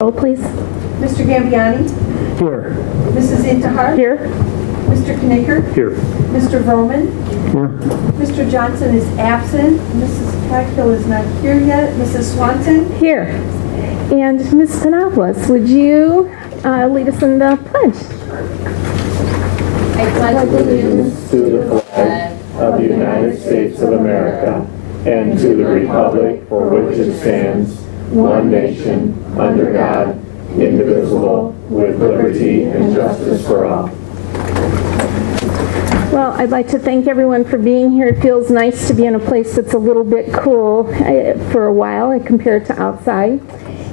Roll, please. Mr. Gambiani? Here. Mrs. Intihar? Here. Mr. Knicker? Here. Mr. Vroman? Here. Mr. Johnson is absent. Mrs. Crackhill is not here yet. Mrs. Swanson? Here. And Ms. Panopoulos, would you lead us in the pledge? I pledge allegiance to the flag of the United States of America and to the republic for which it stands, one nation, under God, indivisible, with liberty and justice for all. Well, I'd like to thank everyone for being here. It feels nice to be in a place that's a little bit cool for a while compared to outside.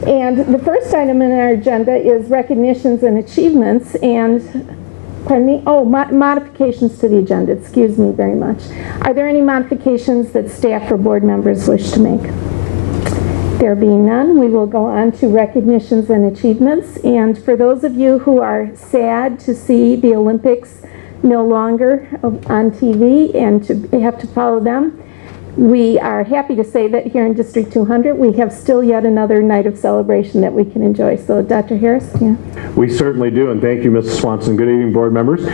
And the first item in our agenda is recognitions and achievements and, pardon me, modifications to the agenda. Excuse me very much. Are there any modifications that staff or board members wish to make? There being none, we will go on to recognitions and achievements. And for those of you who are sad to see the Olympics no longer on TV and to have to follow them, we are happy to say that here in District 200 we have still yet another night of celebration that we can enjoy. So Dr. Harris, yeah. We certainly do, and thank you, Mrs. Swanson. Good evening, board members.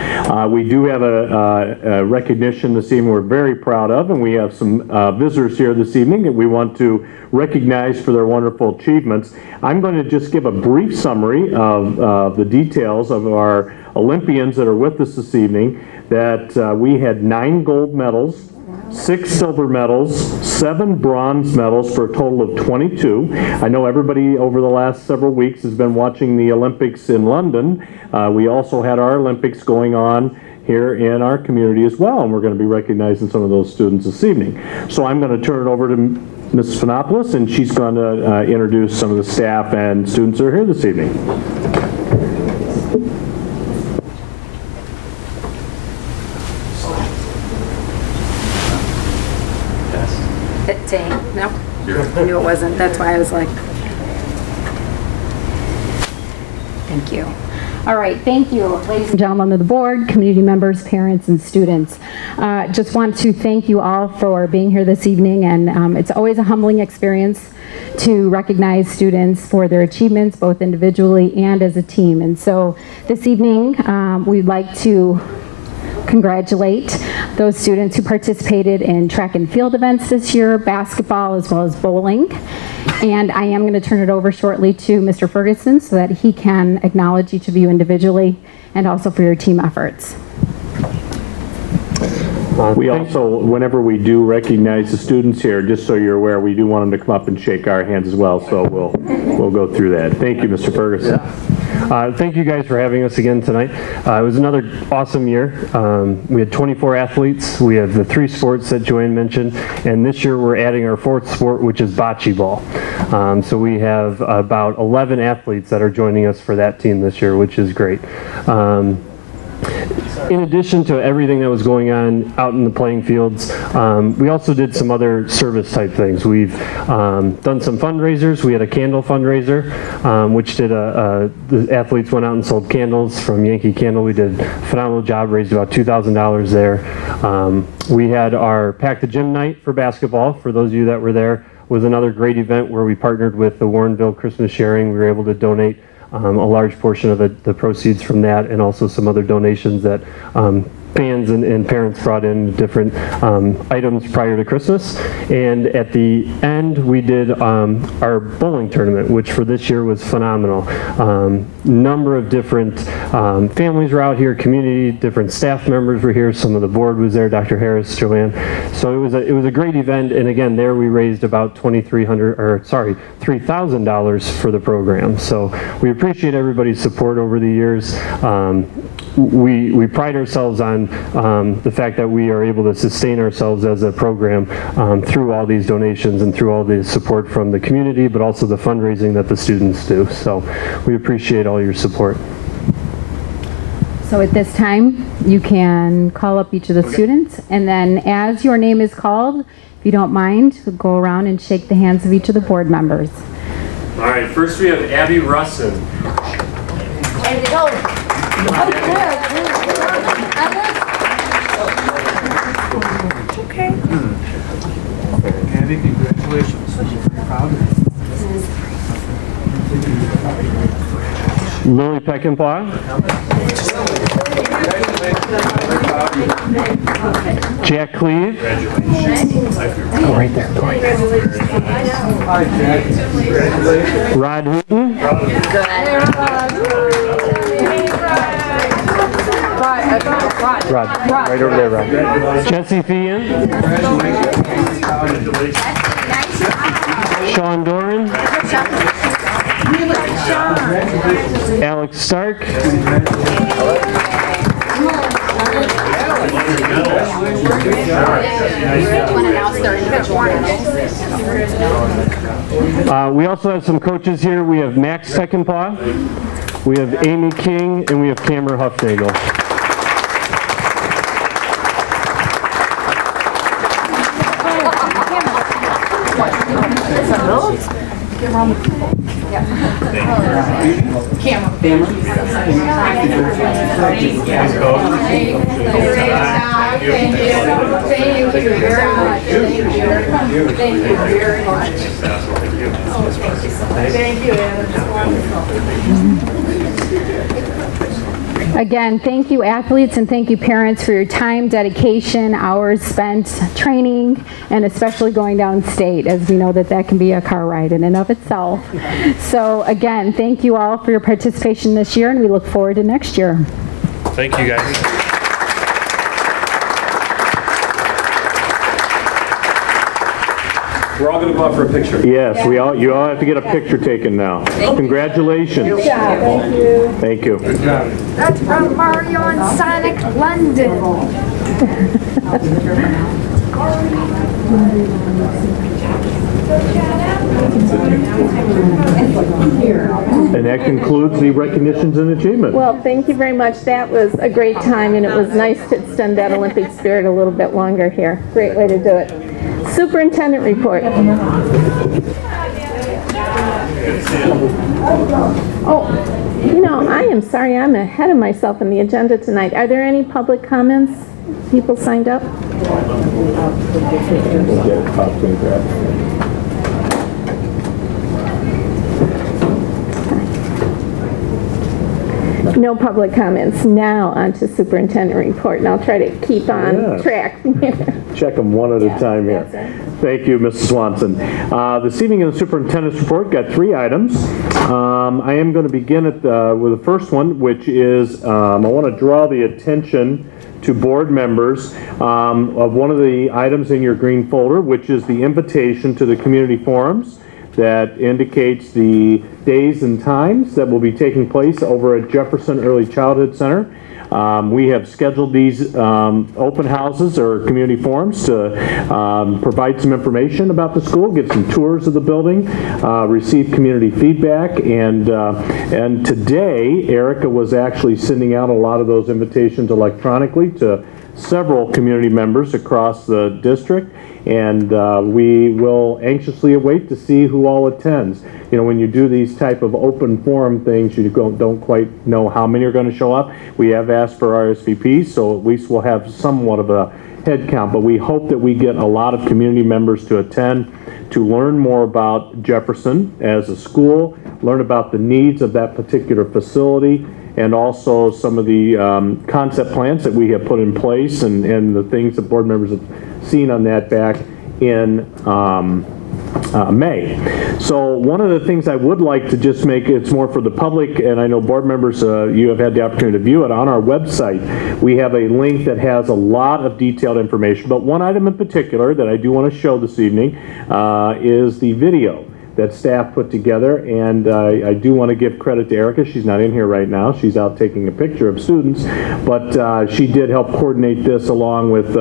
We do have a recognition this evening we're very proud of, and we have some visitors here this evening that we want to recognize for their wonderful achievements. I'm going to just give a brief summary of the details of our Olympians that are with us this evening. That we had 9 gold medals, 6 silver medals, 7 bronze medals for a total of 22. I know everybody over the last several weeks has been watching the Olympics in London. We also had our Olympics going on here in our community as well, and we're going to be recognizing some of those students this evening. So I'm going to turn it over to Mrs. Panopoulos, and she's going to introduce some of the staff and students that are here this evening. No, I knew it wasn't. That's why I was like, thank you. All right, thank you, ladies and gentlemen of the board, community members, parents, and students. Just want to thank you all for being here this evening, and it's always a humbling experience to recognize students for their achievements, both individually and as a team. And so this evening, we'd like to congratulate those students who participated in track and field events this year, basketball, as well as bowling. And I am going to turn it over shortly to Mr. Ferguson so that he can acknowledge each of you individually and also for your team efforts. We also, whenever we do recognize the students here, just so you're aware, we do want them to come up and shake our hands as well, so we'll go through that. Thank you, Mr. Ferguson. Thank you guys for having us again tonight. It was another awesome year. We had 24 athletes. We have the 3 sports that Joanne mentioned, and this year we're adding our 4th sport, which is bocce ball. So we have about 11 athletes that are joining us for that team this year, which is great. In addition to everything that was going on out in the playing fields, we also did some other service type things. We've done some fundraisers. We had a candle fundraiser, which did the athletes went out and sold candles from Yankee Candle. We did a phenomenal job, raised about $2,000 there. We had our Pack the Gym night for basketball. For those of you that were there, was another great event where we partnered with the Warrenville Christmas Sharing. We were able to donate a large portion of the proceeds from that, and also some other donations that fans and parents brought in different items prior to Christmas. And at the end, we did our bowling tournament, which for this year was phenomenal. Number of different families were out here, community, different staff members were here. Some of the board was there, Dr. Harris, Joanne. So it was a great event. And again, there we raised about $3,000 for the program. So we appreciate everybody's support over the years. We pride ourselves on the fact that we are able to sustain ourselves as a program through all these donations and through all the support from the community, but also the fundraising that the students do. So we appreciate all your support. So at this time, you can call up each of the students, and then as your name is called, if you don't mind, go around and shake the hands of each of the board members. All right, first we have Abby Russin. There you go. Okay. Abby, congratulations. Proud of you. Lily Peckinpah. Jack Cleve. Go right there. Go right there. Rod Hooten. Rod. Right over there, Rod. Jesse Thean. Sean Doran. Alex Stark. We also have some coaches here. We have Max Peckinpah, we have Amy King, and we have Cameron Huffnagel. Again, thank you athletes and thank you parents for your time, dedication, hours spent training, and especially going downstate, as we know that that can be a car ride in and of itself. So again, thank you all for your participation this year, and we look forward to next year. Thank you, guys. We're all going to go out for a picture. Yes, you all have to get a picture taken now. Congratulations. Good job. Thank you. Thank you. That's from Mario and Sonic London. And that concludes the recognitions and achievement. Well, thank you very much. That was a great time, and it was nice to extend that Olympic spirit a little bit longer here. Great way to do it. Superintendent report. Oh, you know, I am sorry, I'm ahead of myself in the agenda tonight. Are there any public comments? People signed up? No public comments. Now on to superintendent report, and I'll try to keep on track. Check them one at a time here. Thank you, Mrs. Swanson. This evening in the superintendent's report, got 3 items. I am going to begin with the first one, which is I want to draw the attention to board members of one of the items in your green folder, which is the invitation to the community forums that indicates the days and times that will be taking place over at Jefferson Early Childhood Center. We have scheduled these open houses or community forums to provide some information about the school, get some tours of the building, receive community feedback, and today Erica was actually sending out a lot of those invitations electronically to several community members across the district, and we will anxiously await to see who all attends. You know, when you do these type of open forum things, you don't quite know how many are going to show up. We have asked for RSVPs, so at least we'll have somewhat of a head count, but we hope that we get a lot of community members to attend to learn more about Jefferson as a school, learn about the needs of that particular facility, and also some of the concept plans that we have put in place and the things that board members have seen on that back in May. So one of the things I would like to just make, it's more for the public, and I know board members, you have had the opportunity to view it on our website. We have a link that has a lot of detailed information, but one item in particular that I do want to show this evening is the video that staff put together, and I do want to give credit to Erica. She's not in here right now. She's out taking a picture of students, but she did help coordinate this along with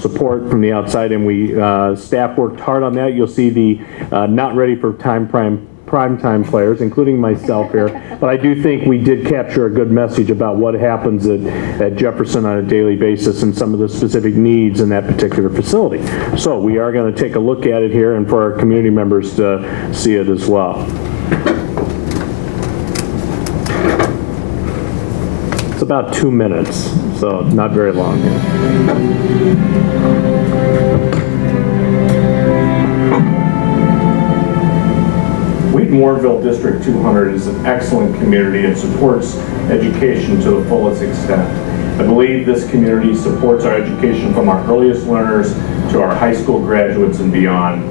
support from the outside, and we staff worked hard on that. You'll see the not ready for primetime players, including myself here, but I do think we did capture a good message about what happens at Jefferson on a daily basis and some of the specific needs in that particular facility. So we are going to take a look at it here and for our community members to see it as well. It's about 2 minutes, so not very long here. Wheaton Orville District 200 is an excellent community and supports education to the fullest extent. I believe this community supports our education from our earliest learners to our high school graduates and beyond.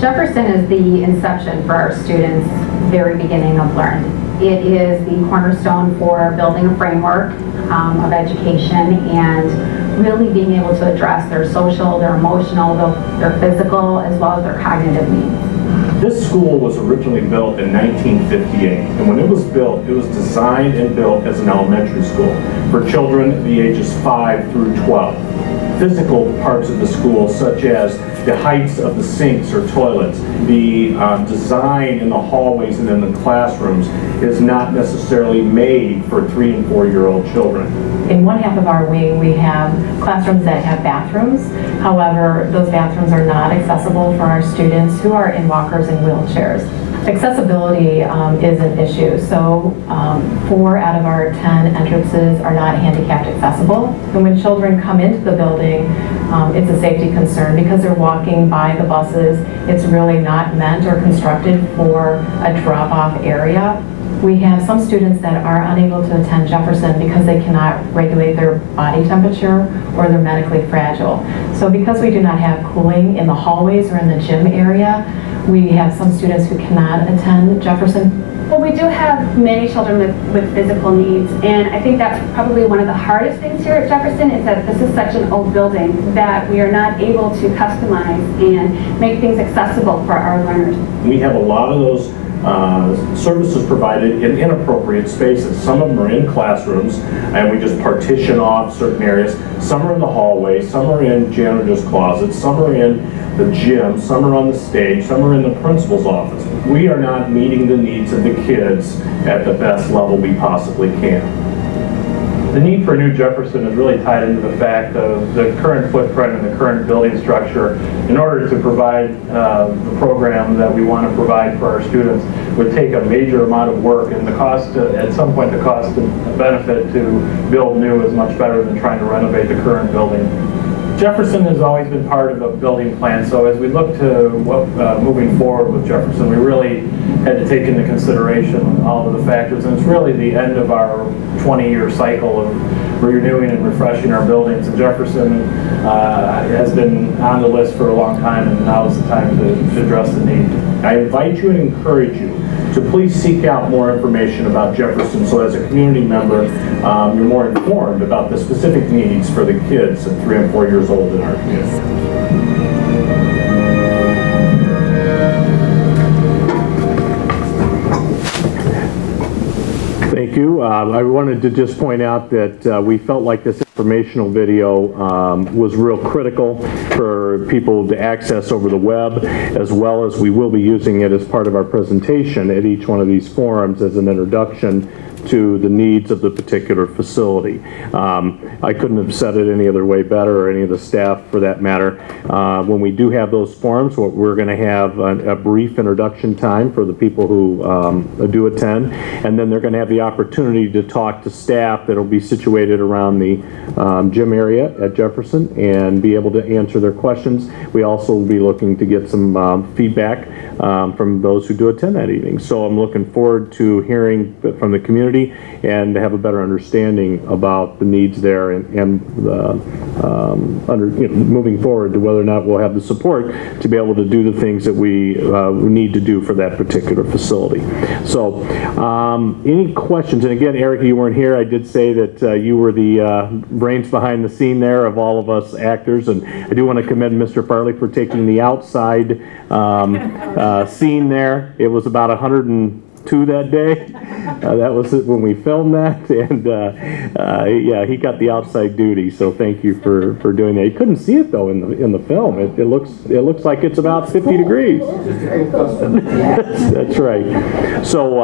Jefferson is the inception for our students' very beginning of learn. It is the cornerstone for building a framework of education and really being able to address their social, their emotional, their physical, as well as their cognitive needs. This school was originally built in 1958, and when it was built, it was designed and built as an elementary school for children the ages 5 through 12. Physical parts of the school, such as the heights of the sinks or toilets, the design in the hallways and in the classrooms, is not necessarily made for 3- and 4-year-old children. In one half of our wing, we have classrooms that have bathrooms. However, those bathrooms are not accessible for our students who are in walkers and wheelchairs. Accessibility is an issue. So 4 out of our 10 entrances are not handicapped accessible. And when children come into the building, it's a safety concern because they're walking by the buses. It's really not meant or constructed for a drop-off area. We have some students that are unable to attend Jefferson because they cannot regulate their body temperature or they're medically fragile. So because we do not have cooling in the hallways or in the gym area, we have some students who cannot attend Jefferson. Well, we do have many children with physical needs, and I think that's probably one of the hardest things here at Jefferson is that this is such an old building that we are not able to customize and make things accessible for our learners. We have a lot of those services provided in inappropriate spaces. Some of them are in classrooms, and we just partition off certain areas. Some are in the hallway, some are in janitor's closets, some are in the gym, some are on the stage, some are in the principal's office. We are not meeting the needs of the kids at the best level we possibly can. The need for New Jefferson is really tied into the fact of the current footprint and the current building structure. In order to provide the program that we want to provide for our students would take a major amount of work, and the cost, at some point, the cost and benefit to build new is much better than trying to renovate the current building. Jefferson has always been part of the building plan, so as we look to moving forward with Jefferson, we really had to take into consideration all of the factors, and it's really the end of our 20-year cycle of renewing and refreshing our buildings, and Jefferson has been on the list for a long time, and now is the time to address the need. I invite you and encourage you to please seek out more information about Jefferson so as a community member you're more informed about the specific needs for the kids at 3 and 4 years old in our community. Thank you. I wanted to just point out that we felt like this informational video was real critical for people to access over the web, as well as we will be using it as part of our presentation at each one of these forums as an introduction to the needs of the particular facility. I couldn't have said it any other way better, or any of the staff for that matter. When we do have those forums, we're going to have a brief introduction time for the people who do attend, and then they're going to have the opportunity to talk to staff that will be situated around the gym area at Jefferson and be able to answer their questions. We also will be looking to get some feedback from those who do attend that evening. So I'm looking forward to hearing from the community and to have a better understanding about the needs there and moving forward to whether or not we'll have the support to be able to do the things that we need to do for that particular facility. So any questions? And again, Eric, you weren't here. I did say that you were the brains behind the scene there of all of us actors, and I do want to commend Mr. Farley for taking the outside scene there. It was about 102 that day. That was when we filmed that, and yeah, he got the outside duty. So thank you for doing that. You couldn't see it though in the film. It looks like it's about 50 degrees. That's right. So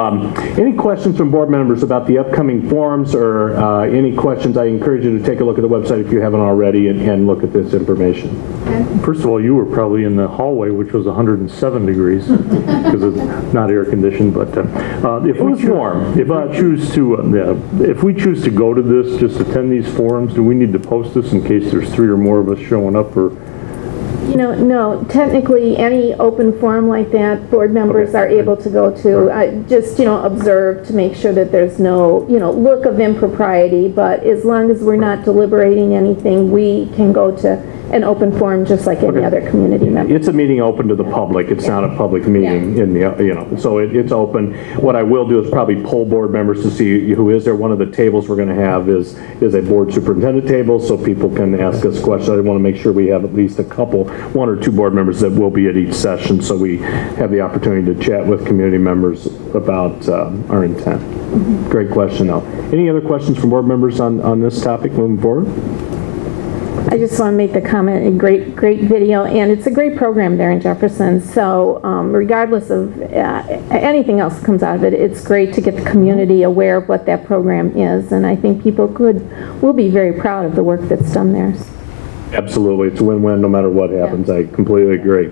any questions from board members about the upcoming forums, or any questions? I encourage you to take a look at the website if you haven't already and look at this information. First of all, you were probably in the hallway, which was 107 degrees because it's not air conditioned. But if we choose to go to this, just attend these forums, do we need to post this in case there's 3 or more of us showing up? Or No, technically, any open forum like that, board members are able to go to, just, observe to make sure that there's no, look of impropriety, but as long as we're not deliberating anything, we can go to an open forum just like any other community member. It's a meeting open to the public. It's not a public meeting in the, so it's open. What I will do is probably poll board members to see who is there. One of the tables we're going to have is a board superintendent table, so people can ask us questions. I want to make sure we have at least one or two board members that will be at each session, so we have the opportunity to chat with community members about our intent. Great question, though. Any other questions from board members on this topic moving forward? I just want to make the comment, a great video, and it's a great program there in Jefferson, so regardless of anything else that comes out of it, it's great to get the community aware of what that program is, and I think people will be very proud of the work that's done there. Absolutely. It's a win-win no matter what happens. I completely agree.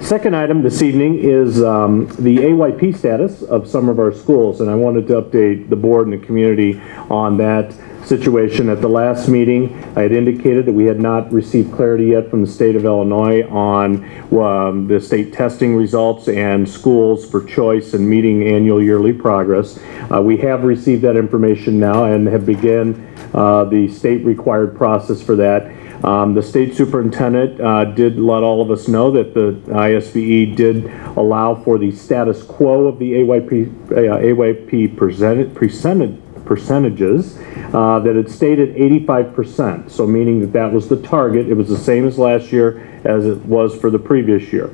Second item this evening is the AYP status of some of our schools, and I wanted to update the board and the community on that situation. At the last meeting, I had indicated that we had not received clarity yet from the state of Illinois on the state testing results and schools for choice and meeting annual yearly progress. We have received that information now and have begun the state required process for that. The state superintendent did let all of us know that the ISBE did allow for the status quo of the AYP percentages that it stated 85%, so meaning that was the target. It was the same as last year as it was for the previous year.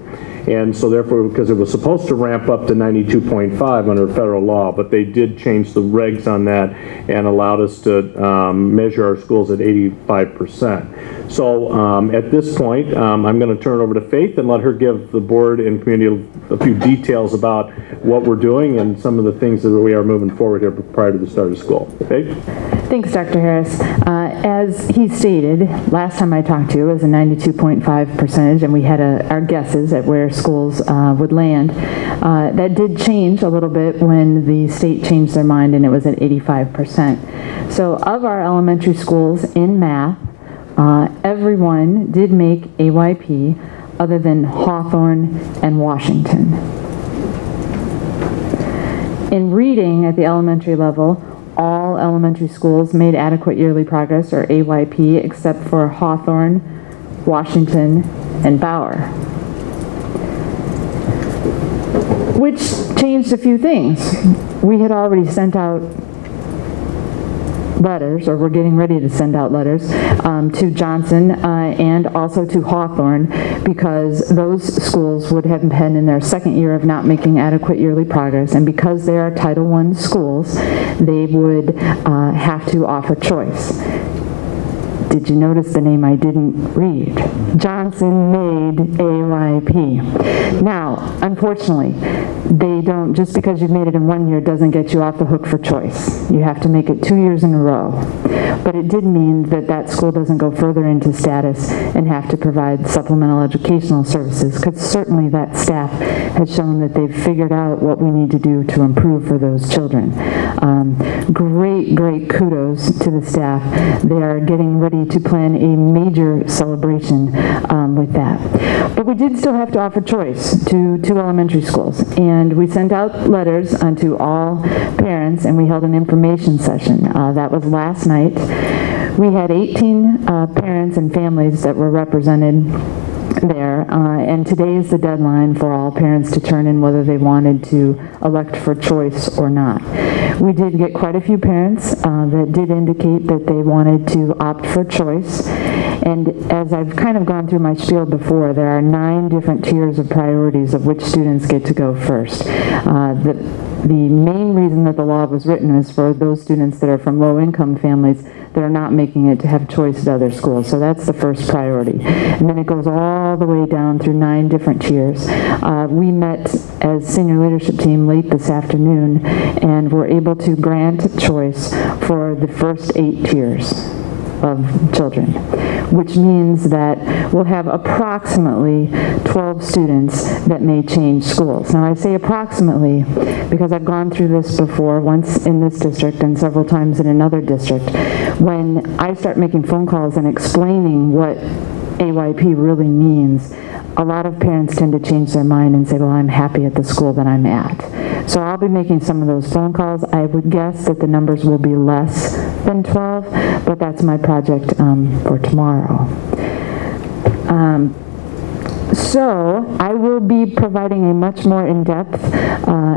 And so therefore, because it was supposed to ramp up to 92.5 under federal law, but they did change the regs on that and allowed us to measure our schools at 85%. So at this point, I'm going to turn it over to Faith and let her give the board and community a few details about what we're doing and some of the things that we are moving forward here prior to the start of school. Faith? Thanks, Dr. Harris. As he stated, last time I talked to you, it was a 92.5 percentage, and we had our guesses at where schools would land. That did change a little bit when the state changed their mind, and it was at 85%. So of our elementary schools in math, everyone did make AYP other than Hawthorne and Washington. In reading at the elementary level, all elementary schools made adequate yearly progress, or AYP, except for Hawthorne, Washington, and Bauer, which changed a few things. We had already sent out letters, or we're getting ready to send out letters to Johnson and also to Hawthorne, because those schools would have been in their second year of not making adequate yearly progress, and because they are Title I schools, they would have to offer choice. Did you notice the name I didn't read? Johnson made AYP. Now, unfortunately, they don't, just because you've made it in 1 year doesn't get you off the hook for choice. You have to make it 2 years in a row. But it did mean that that school doesn't go further into status and have to provide supplemental educational services, because certainly that staff has shown that they've figured out what we need to do to improve for those children. Great kudos to the staff. They are getting ready to plan a major celebration with that. But we did still have to offer choice to two elementary schools, and we sent out letters to all parents, and we held an information session. That was last night. We had 18 parents and families that were represented there, and today is the deadline for all parents to turn in whether they wanted to elect for choice or not. We did get quite a few parents that did indicate that they wanted to opt for choice, and as I've kind of gone through my spiel before, there are 9 different tiers of priorities of which students get to go first. The main reason that the law was written is for those students that are from low-income families that are not making it to have choice at other schools. So that's the first priority. And then it goes all the way down through 9 different tiers. We met as senior leadership team late this afternoon and were able to grant choice for the first 8 tiers of children, which means that we'll have approximately 12 students that may change schools. Now I say approximately because I've gone through this before, once in this district and several times in another district. When I start making phone calls and explaining what AYP really means, a lot of parents tend to change their mind and say, well, I'm happy at the school that I'm at. So I'll be making some of those phone calls. I would guess that the numbers will be less than 12, but that's my project for tomorrow. So I will be providing a much more in-depth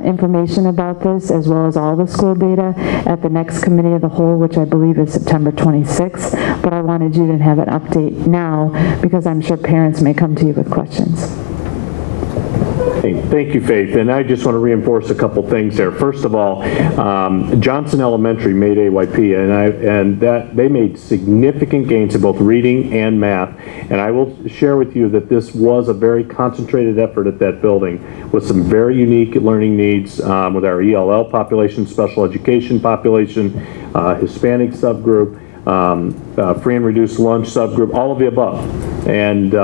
information about this, as well as all the school data, at the next committee of the whole, which I believe is September 26th. But I wanted you to have an update now, because I'm sure parents may come to you with questions. Thank you, Faith. And I just want to reinforce a couple things there. First of all, Johnson Elementary made AYP, and that they made significant gains in both reading and math. And I will share with you that this was a very concentrated effort at that building with some very unique learning needs with our ELL population, special education population, Hispanic subgroup, free and reduced lunch subgroup, all of the above. And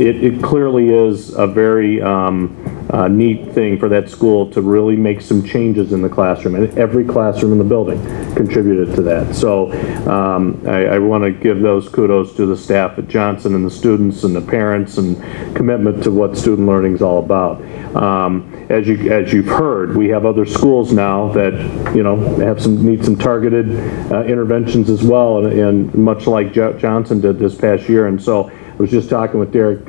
it clearly is a very neat thing for that school to really make some changes in the classroom, and every classroom in the building contributed to that. So I want to give those kudos to the staff at Johnson and the students and the parents and commitment to what student learning is all about. As you've heard, we have other schools now that have need some targeted interventions as well, and much like Johnson did this past year. And so I was just talking with Derek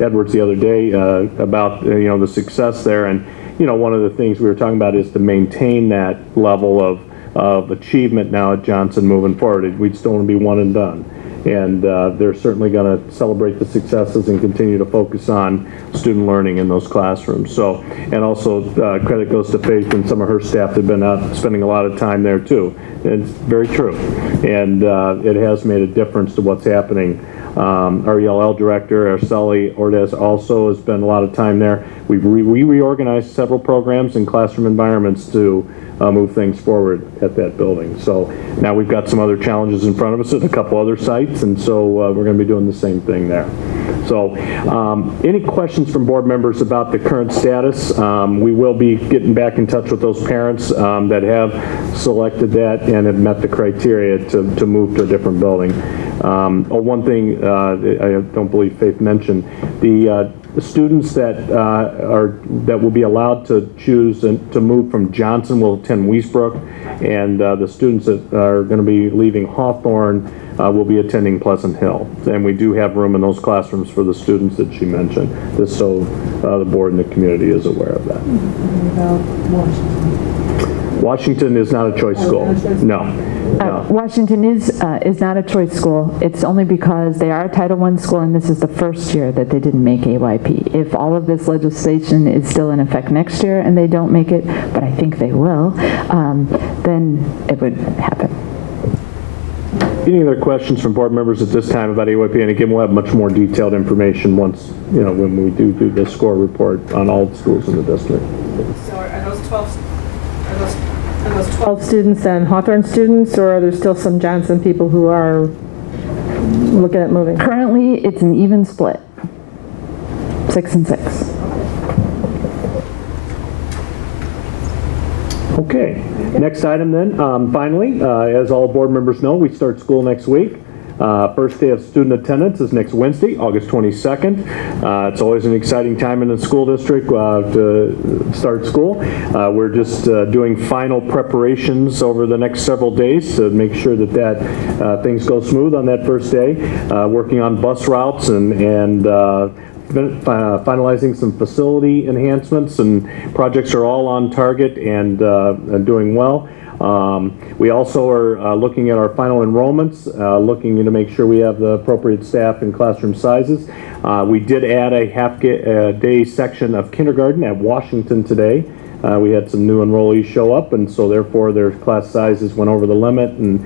Edwards the other day about the success there, and one of the things we were talking about is to maintain that level of achievement now at Johnson moving forward. We still want to be one and done. And they're certainly going to celebrate the successes and continue to focus on student learning in those classrooms. So, and also credit goes to Faith and some of her staff that have been out spending a lot of time there too. And it's very true. And it has made a difference to what's happening. Our ELL director, Araceli Ordez, also has spent a lot of time there. We reorganized several programs and classroom environments to move things forward at that building. So now we've got some other challenges in front of us at a couple other sites, and so we're going to be doing the same thing there. So any questions from board members about the current status? We will be getting back in touch with those parents that have selected that and have met the criteria to move to a different building. One thing I don't believe Faith mentioned, the students that will be allowed to choose to move from Johnson will attend Weisbrook, and the students that are going to be leaving Hawthorne will be attending Pleasant Hill. And we do have room in those classrooms for the students that she mentioned, just so the board and the community is aware of that. Washington is not a choice school. No. Washington is not a choice school. It's only because they are a Title I school, and this is the first year that they didn't make AYP. If all of this legislation is still in effect next year and they don't make it, but I think they will, then it would happen. Any other questions from board members at this time about AYP? And again, we'll have much more detailed information once, when we do the score report on all the schools in the district. So are those 12 students then Hawthorne students, or are there still some Johnson people who are looking at moving? Currently, it's an even split, 6 and 6. Okay, next item then. Finally, as all board members know, we start school next week. First day of student attendance is next Wednesday, August 22nd. It's always an exciting time in the school district to start school. We're just doing final preparations over the next several days to make sure that things go smooth on that first day. Working on bus routes and finalizing some facility enhancements, and projects are all on target and doing well. We also are looking at our final enrollments, looking to make sure we have the appropriate staff and classroom sizes. We did add a half-day section of kindergarten at Washington today. We had some new enrollees show up, and so therefore their class sizes went over the limit. And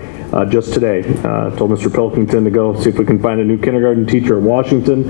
just today, told Mr. Pilkington to go see if we can find a new kindergarten teacher at Washington.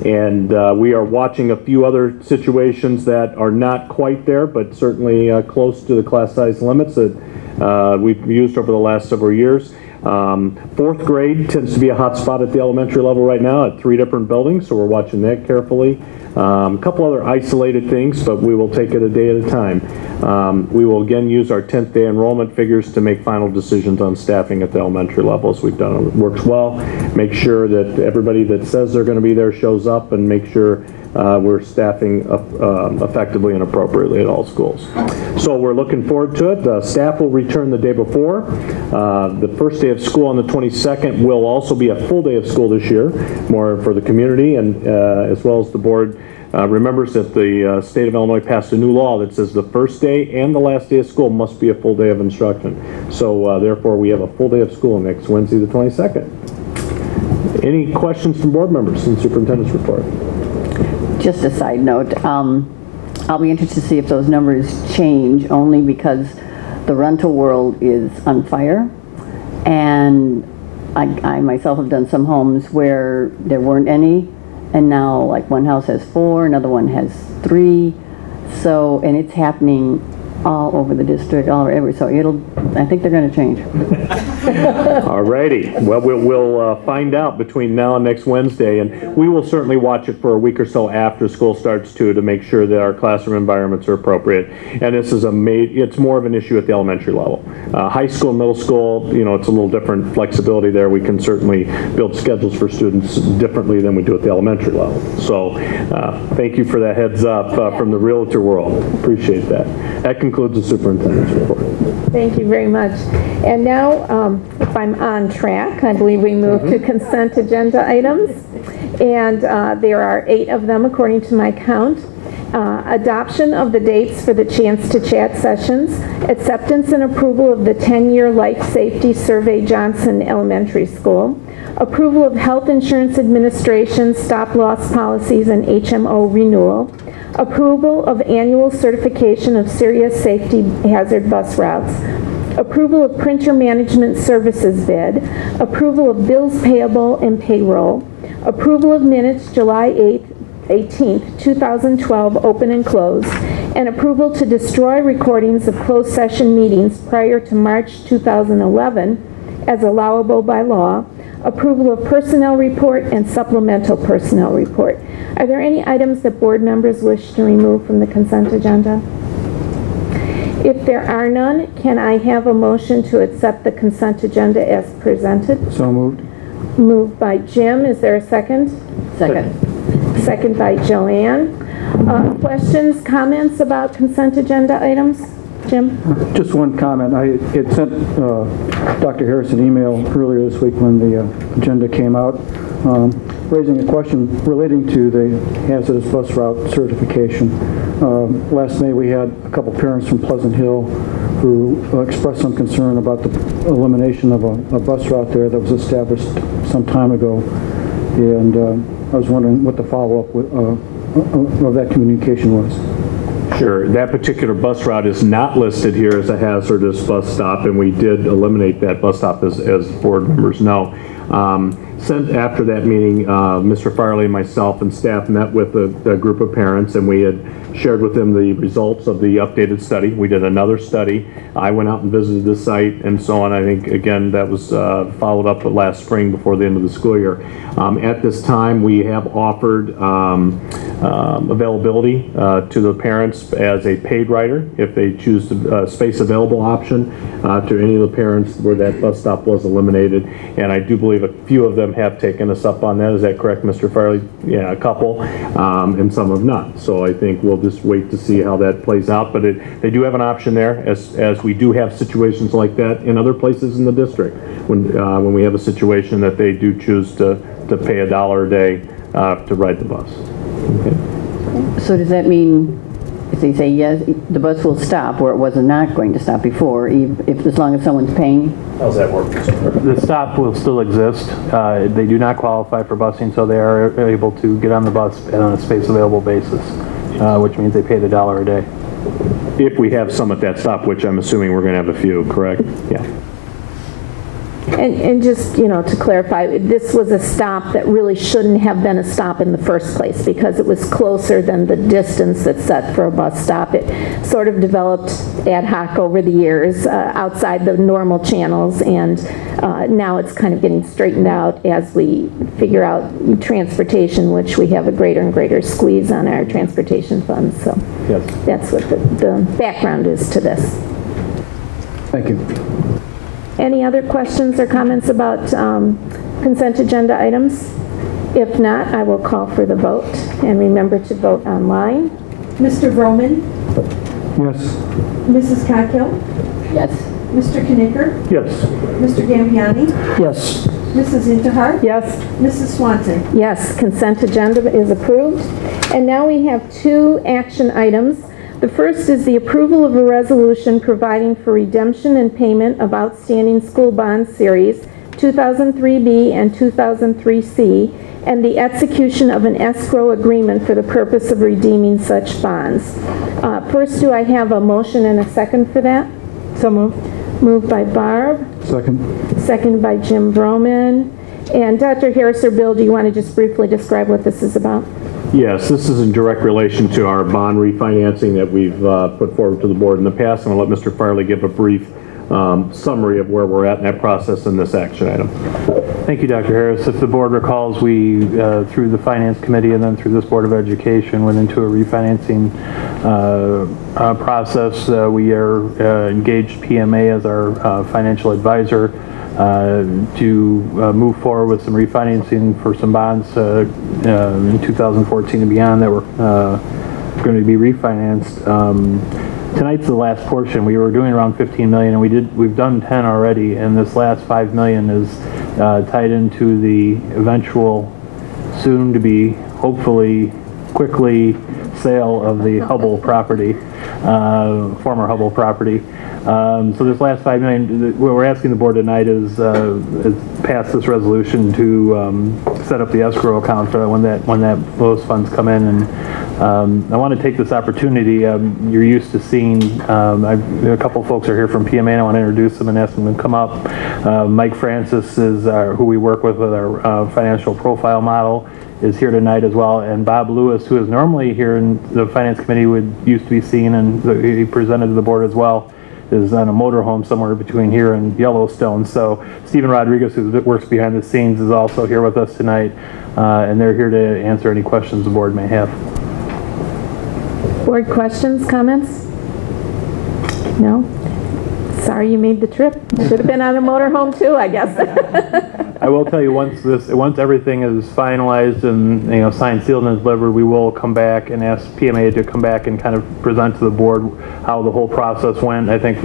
We are watching a few other situations that are not quite there, but certainly close to the class size limits that we've used over the last several years. Fourth grade tends to be a hot spot at the elementary level right now at 3 different buildings, so we're watching that carefully. A couple other isolated things, but we will take it a day at a time. We will again use our 10th day enrollment figures to make final decisions on staffing at the elementary levels. We've done it works well. Make sure that everybody that says they're going to be there shows up, and make sure we're staffing effectively and appropriately at all schools. So we're looking forward to it. Staff will return the day before. The first day of school on the 22nd will also be a full day of school this year, more for the community, and as well as the board remembers that the state of Illinois passed a new law that says the first day and the last day of school must be a full day of instruction. So therefore we have a full day of school next Wednesday the 22nd. Any questions from board members in the superintendent's report? Just a side note, I'll be interested to see if those numbers change, only because the rental world is on fire, and I myself have done some homes where there weren't any, and now like one house has 4, another one has 3, so, and it's happening all over the district, all over, so I think they're going to change. Alrighty. Well, we'll find out between now and next Wednesday, and we will certainly watch it for a week or so after school starts too, to make sure that our classroom environments are appropriate. And this is it's more of an issue at the elementary level. High school, middle school, it's a little different flexibility there. We can certainly build schedules for students differently than we do at the elementary level. So thank you for that heads up from the realtor world. Appreciate that. That concludes the superintendent's report. Thank you very much. And now, if I'm on track, I believe we move to consent agenda items. And there are 8 of them according to my count. Adoption of the dates for the Chance to Chat sessions, acceptance and approval of the 10-year Life Safety Survey Johnson Elementary School, approval of Health Insurance Administration stop-loss policies and HMO renewal, approval of annual certification of serious safety hazard bus routes, approval of printer management services bid, approval of bills payable and payroll, approval of minutes July 18th, 2012, open and closed, and approval to destroy recordings of closed session meetings prior to March 2011 as allowable by law, approval of personnel report and supplemental personnel report. Are there any items that board members wish to remove from the consent agenda? If there are none, can I have a motion to accept the consent agenda as presented? So moved. Moved by Jim. Is there a second? Second. Second by Joanne. Questions, comments about consent agenda items? Jim? Just one comment. I had sent Dr. Harris an email earlier this week when the agenda came out, raising a question relating to the hazardous bus route certification. Last May we had a couple parents from Pleasant Hill who expressed some concern about the elimination of a bus route there that was established some time ago, and I was wondering what the follow-up of that communication was. Sure. That particular bus route is not listed here as a hazardous bus stop, and we did eliminate that bus stop, as board members know. After that meeting, Mr. Farley, myself, and staff met with a group of parents, and we had shared with them the results of the updated study. We did another study. I went out and visited the site and so on. I think, again, that was followed up last spring before the end of the school year. At this time, we have offered availability to the parents as a paid rider if they choose the space available option to any of the parents where that bus stop was eliminated. And I do believe a few of them have taken us up on that. Is that correct, Mr. Farley? Yeah, a couple, and some have not. So I think we'll just wait to see how that plays out. But they do have an option there, as we do have situations like that in other places in the district when we have a situation that they do choose to pay $1 a day to ride the bus. Okay. So does that mean if they say yes, the bus will stop where it was not going to stop before, as long as someone's paying? How's that work? The stop will still exist. They do not qualify for busing, so they are able to get on the bus on a space available basis, which means they pay the $1 a day. If we have some at that stop, which I'm assuming we're going to have a few, correct? Yeah. And just, you know, to clarify, this was a stop that really shouldn't have been a stop in the first place because it was closer than the distance that's set for a bus stop. It sort of developed ad hoc over the years outside the normal channels, and now it's kind of getting straightened out as we figure out transportation, which we have a greater and greater squeeze on our transportation funds. So yes, that's what the background is to this. Thank you. Any other questions or comments about consent agenda items? If not, I will call for the vote. And remember to vote online. Mr. Vroman? Yes. Mrs. Coghill? Yes. Mr. Knicker? yes, Mr. Gambiani? Yes. Mrs. Intihar? Yes. Mrs. Swanson? Yes, consent agenda is approved. And now we have two action items. The first is the approval of a resolution providing for redemption and payment of outstanding school bond series 2003B and 2003C, and the execution of an escrow agreement for the purpose of redeeming such bonds. First, do I have a motion and a second for that? So moved. Moved by Barb. Second. Second by Jim Vroman. And Dr. Harris or Bill, do you want to just briefly describe what this is about? yes. This is in direct relation to our bond refinancing that we've put forward to the board in the past, and I'll let Mr. Farley give a brief summary of where we're at in that process in this action item. Thank you, Dr. Harris. If the board recalls, we, through the Finance Committee and then through this Board of Education, went into a refinancing process. We are engaged PMA as our financial advisor to move forward with some refinancing for some bonds in 2014 and beyond that were going to be refinanced. Tonight's the last portion. We were doing around 15 million, and we've done 10 already, and this last 5 million is tied into the eventual, soon to be, hopefully, quickly sale of the Hubble property, former Hubble property. So this last 5 million, what we're asking the board tonight is pass this resolution to set up the escrow account for when those funds come in. And I want to take this opportunity. You're used to seeing, a couple folks are here from PMA, and I want to introduce them and ask them to come up. Mike Francis is who we work with our financial profile model, is here tonight as well, and Bob Lewis, who is normally here in the Finance Committee, used to be seen, and he presented to the board as well, is on a motorhome somewhere between here and Yellowstone. So Stephen Rodriguez, who works behind the scenes, is also here with us tonight, and they're here to answer any questions the board may have. Board questions, comments? No? Sorry you made the trip. Should have been on a motorhome too, I guess. I will tell you, once everything is finalized and signed, sealed, and delivered, we will come back and ask PMA to come back and kind of present to the board how the whole process went. I think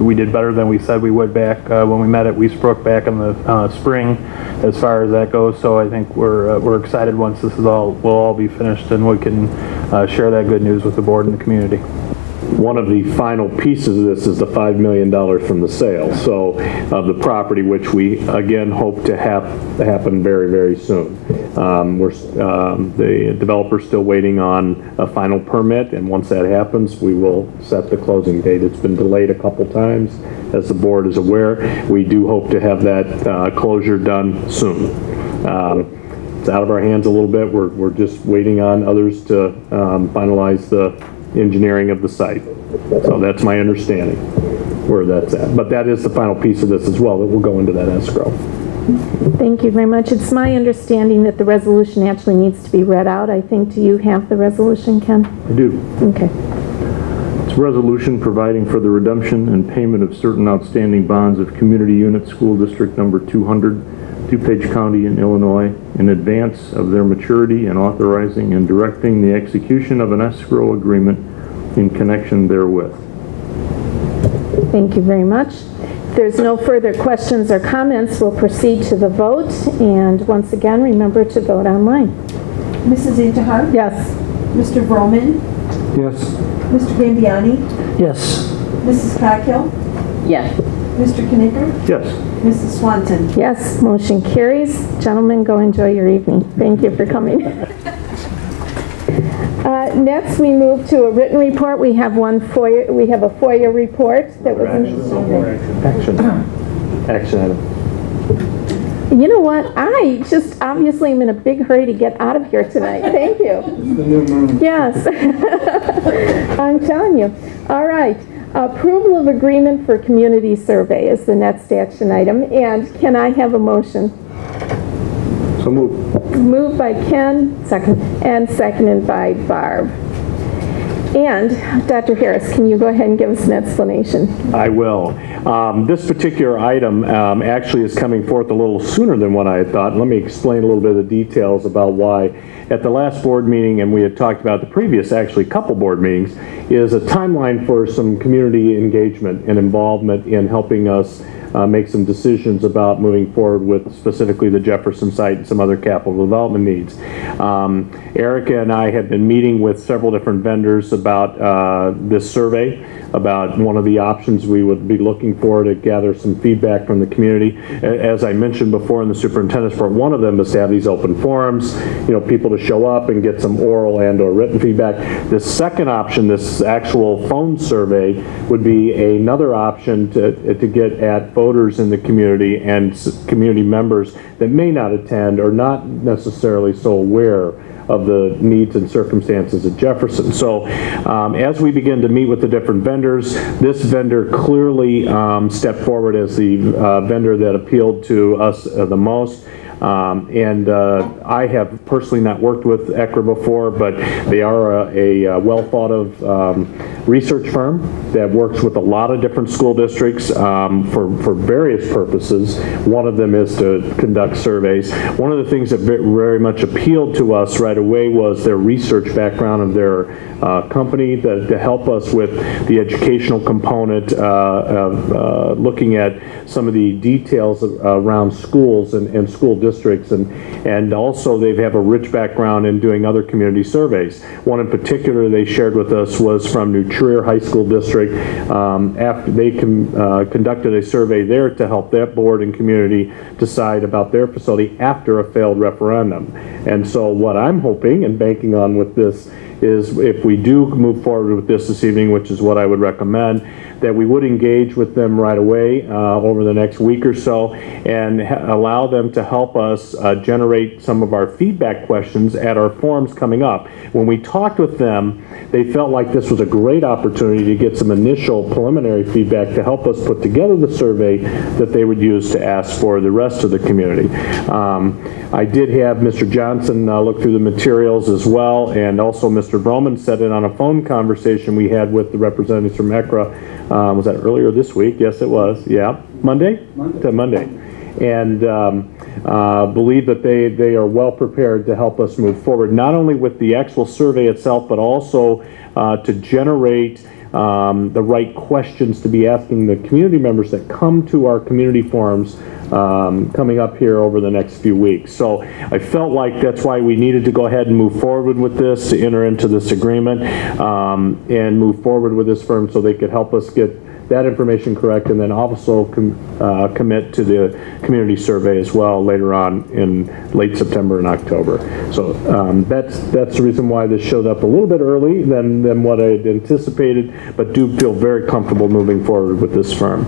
we did better than we said we would back when we met at Weesbrook back in the spring, as far as that goes. So I think we're excited once this is will all be finished, and we can share that good news with the board and the community. One of the final pieces of this is the $5 million from the sale, so of the property, which we again hope to happen very, very soon. The developer's still waiting on a final permit, and once that happens, we will set the closing date. It's been delayed a couple times, as the board is aware. We do hope to have that closure done soon. It's out of our hands a little bit. We're just waiting on others to finalize the engineering of the site. So that's my understanding where that's at. But that is the final piece of this as well that will go into that escrow. Thank you very much. It's my understanding that the resolution actually needs to be read out. I think, do you have the resolution, Ken? I do. Okay. It's a resolution providing for the redemption and payment of certain outstanding bonds of Community Unit School District Number 200, DuPage County in Illinois, in advance of their maturity, and authorizing and directing the execution of an escrow agreement in connection therewith. Thank you very much. If there's no further questions or comments, we'll proceed to the vote. And once again, remember to vote online. Mrs. Intihar? Yes. Mr. Vroman? Yes. Mr. Gambiani? Yes. Mrs. Coghill? Yes. Mr. Knicker? Yes. Mrs. Swanson? Yes, motion carries. Gentlemen, go enjoy your evening. Thank you for coming. Next, we move to a written report. We have a FOIA report that was action item. You know what? I just obviously am in a big hurry to get out of here tonight. Thank you. Yes. I'm telling you. All right. Approval of agreement for community survey is the next action item. And can I have a motion? So moved. Moved by Ken, and seconded by Barb. And Dr. Harris, can you go ahead and give us an explanation? I will. This particular item actually is coming forth a little sooner than what I had thought. Let me explain a little bit of the details about why. At the last board meeting, and we had talked about the previous actually couple board meetings, is a timeline for some community engagement and involvement in helping us make some decisions about moving forward with specifically the Jefferson site and some other capital development needs. Erica and I have been meeting with several different vendors about this survey, about one of the options we would be looking for to gather some feedback from the community. As I mentioned before in the superintendent's report, one of them is to have these open forums, people to show up and get some oral and or written feedback. The second option, this actual phone survey, would be another option to get at voters in the community and community members that may not attend or not necessarily so aware of the needs and circumstances at Jefferson. So as we begin to meet with the different vendors, this vendor clearly stepped forward as the vendor that appealed to us the most. I have personally not worked with ECRA before, but they are a well thought of research firm that works with a lot of different school districts for various purposes. One of them is to conduct surveys. One of the things that very much appealed to us right away was their research background of their company to help us with the educational component of looking at some of the details around schools and school districts, and also they have a rich background in doing other community surveys. One in particular they shared with us was from New Trier High School District. After they conducted a survey there to help that board and community decide about their facility after a failed referendum. And so what I'm hoping and banking on with this is if we do move forward with this evening, which is what I would recommend, that we would engage with them right away over the next week or so and allow them to help us generate some of our feedback questions at our forums coming up. When we talked with them, they felt like this was a great opportunity to get some initial preliminary feedback to help us put together the survey that they would use to ask for the rest of the community. I did have Mr. Johnson look through the materials as well, and also Mr. Broman said it on a phone conversation we had with the representatives from ECRA. Was that earlier this week? Yes, it was. Yeah. Monday? Monday. And believe that they are well prepared to help us move forward, not only with the actual survey itself, but also to generate the right questions to be asking the community members that come to our community forums coming up here over the next few weeks. So I felt like that's why we needed to go ahead and move forward with this, to enter into this agreement and move forward with this firm so they could help us get that information correct, and then also commit to the community survey as well later on in late September and October. So that's the reason why this showed up a little bit early than what I had anticipated, but do feel very comfortable moving forward with this firm.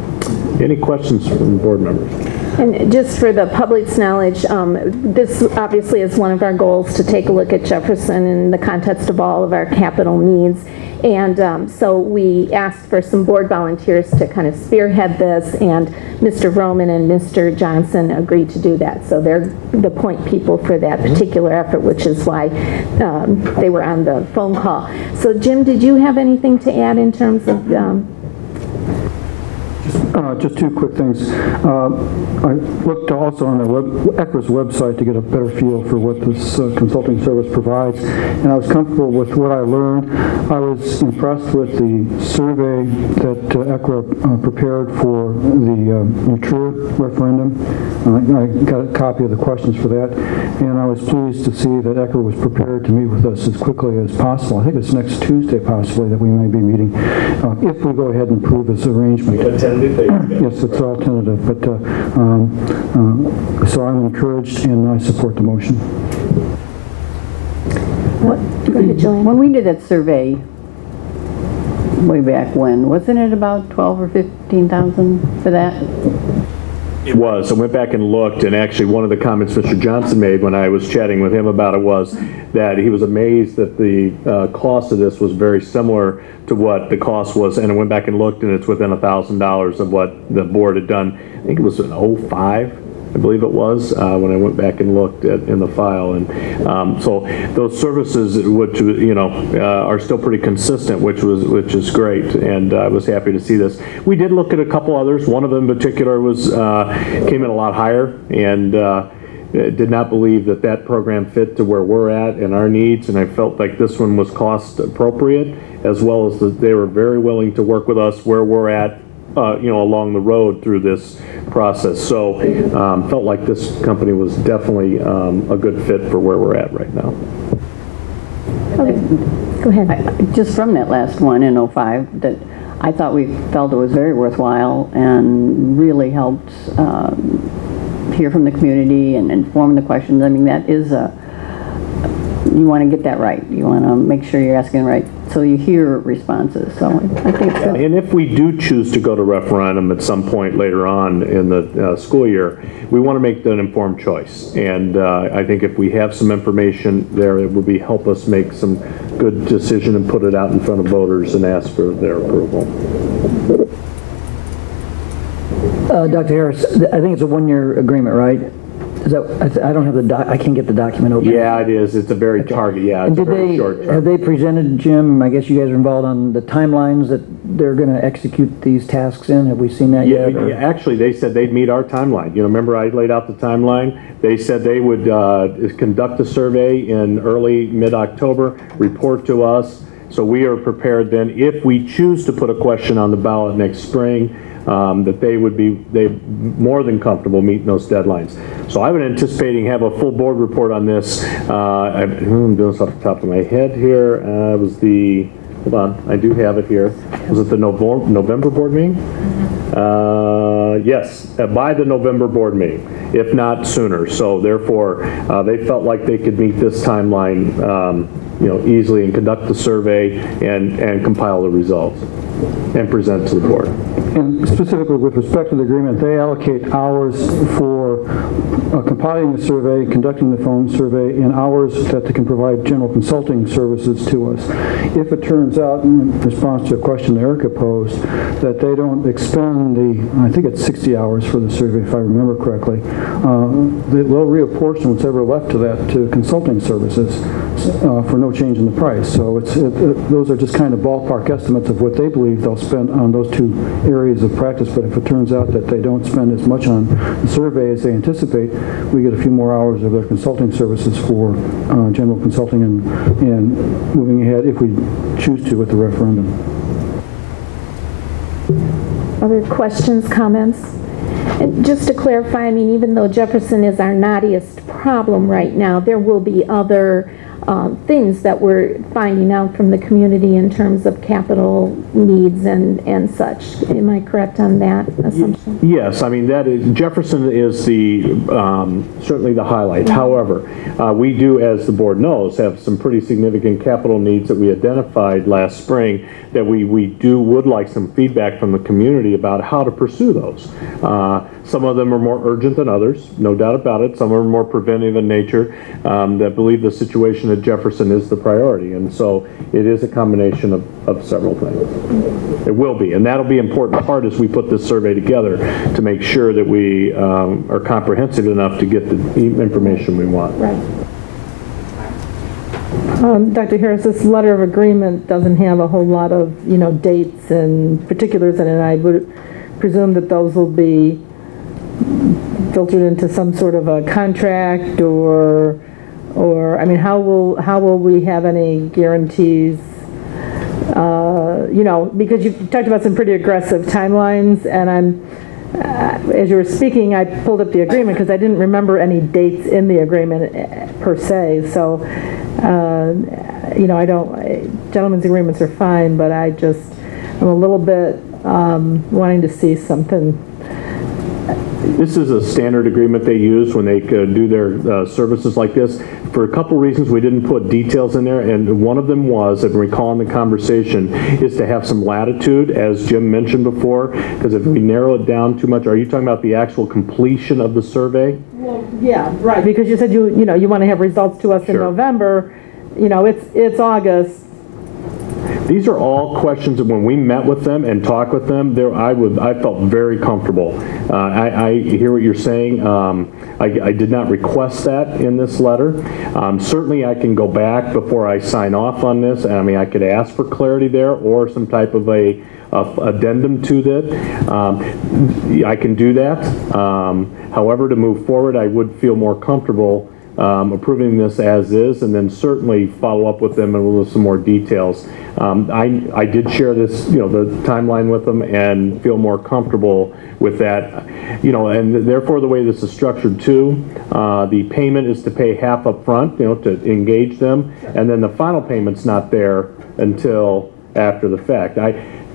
Any questions from board members? And just for the public's knowledge, this obviously is one of our goals, to take a look at Jefferson in the context of all of our capital needs. And so we asked for some board volunteers to kind of spearhead this, and Mr. Roman and Mr. Johnson agreed to do that. So they're the point people for that particular effort, which is why they were on the phone call. So Jim, did you have anything to add in terms of Just two quick things. I looked also on the ECRA's website to get a better feel for what this consulting service provides, and I was comfortable with what I learned. I was impressed with the survey that ECRA prepared for the New Trier referendum. I got a copy of the questions for that, and I was pleased to see that ECRA was prepared to meet with us as quickly as possible. I think it's next Tuesday possibly that we may be meeting, if we go ahead and approve this arrangement. Yes, it's all tentative, but so I'm encouraged and I support the motion. Go ahead, Julian. When we did that survey way back when, wasn't it about 12 or 15,000 for that? It was. I went back and looked, and actually one of the comments Mr. Johnson made when I was chatting with him about it was that he was amazed that the cost of this was very similar to what the cost was, and I went back and looked, and it's within $1,000 of what the board had done. I think it was in '05. I believe it was, when I went back and looked in the file. And so those services, which, are still pretty consistent, which is great. And I was happy to see this. We did look at a couple others. One of them in particular came in a lot higher, and did not believe that program fit to where we're at and our needs. And I felt like this one was cost appropriate, as well as that they were very willing to work with us where we're at, along the road through this process. So felt like this company was definitely a good fit for where we're at right now. Okay. Go ahead. Just from that last one in '05, that I thought we felt it was very worthwhile and really helped hear from the community and inform the questions. I mean, that is you want to get that right. You want to make sure you're asking right, so you hear responses. So I think so. And if we do choose to go to referendum at some point later on in the school year, we want to make an informed choice. And I think if we have some information there, it would help us make some good decision and put it out in front of voters and ask for their approval. Dr. Harris, I think it's a one-year agreement, right? Is that, I don't have I can't get the document open. Yeah, it is. It's a very target. Yeah, it's a very short term. Have they presented, Jim? I guess you guys are involved on the timelines that they're going to execute these tasks in. Have we seen that yet? Yeah, actually, they said they'd meet our timeline. Remember I laid out the timeline? They said they would conduct a survey in early mid-October, report to us. So we are prepared then, if we choose to put a question on the ballot next spring, that they're more than comfortable meeting those deadlines. So I would anticipating have a full board report on this. I'm doing this off the top of my head here. Hold on, I do have it here. Was it the November board meeting? Yes, by the November board meeting, if not sooner. So therefore, they felt like they could meet this timeline easily and conduct the survey and compile the results and present to the board. And specifically with respect to the agreement, they allocate hours for compiling the survey, conducting the phone survey, and hours that they can provide general consulting services to us. If it turns out, in response to a question Erica posed, that they don't expend I think it's 60 hours for the survey, if I remember correctly, they'll reapportion what's ever left to that to consulting services for no change in the price. So those are just kind of ballpark estimates of what they believe they'll spend on those two areas of practice. But if it turns out that they don't spend as much on the survey as they anticipate, we get a few more hours of their consulting services for general consulting and moving ahead if we choose to with the referendum. Other questions, comments? And just to clarify, I mean, even though Jefferson is our naughtiest problem right now, there will be other things that we're finding out from the community in terms of capital needs and such. Am I correct on that assumption? Yes, I mean Jefferson is certainly the highlight. However, we do, as the board knows, have some pretty significant capital needs that we identified last spring that we would like some feedback from the community about how to pursue those. Some of them are more urgent than others, no doubt about it. Some are more preventive in nature, that believe the situation at Jefferson is the priority. And so it is a combination of several things. It will be, and that'll be an important part as we put this survey together to make sure that we are comprehensive enough to get the information we want. Right. Dr. Harris, this letter of agreement doesn't have a whole lot of, dates and particulars in it. I would presume that those will be filtered into some sort of a contract or I mean, how will we have any guarantees? Because you talked about some pretty aggressive timelines, and as you were speaking, I pulled up the agreement because I didn't remember any dates in the agreement per se. So, gentlemen's agreements are fine, but I'm a little bit wanting to see something This is a standard agreement they use when they do their services like this. For a couple reasons, we didn't put details in there, and one of them was, if recalling the conversation, is to have some latitude, as Jim mentioned before, because if we narrow it down too much, are you talking about the actual completion of the survey? Well, yeah, right, because you said you want to have results to us in November. It's August. These are all questions that when we met with them and talked with them, I felt very comfortable. I hear what you're saying. I did not request that in this letter. Certainly I can go back before I sign off on this. I mean, I could ask for clarity there or some type of a addendum to that. I can do that. However, to move forward, I would feel more comfortable approving this as is, and then certainly follow up with them and with some more details. I did share this, the timeline with them and feel more comfortable with that, and therefore the way this is structured too, the payment is to pay half up front, to engage them, and then the final payment's not there until after the fact.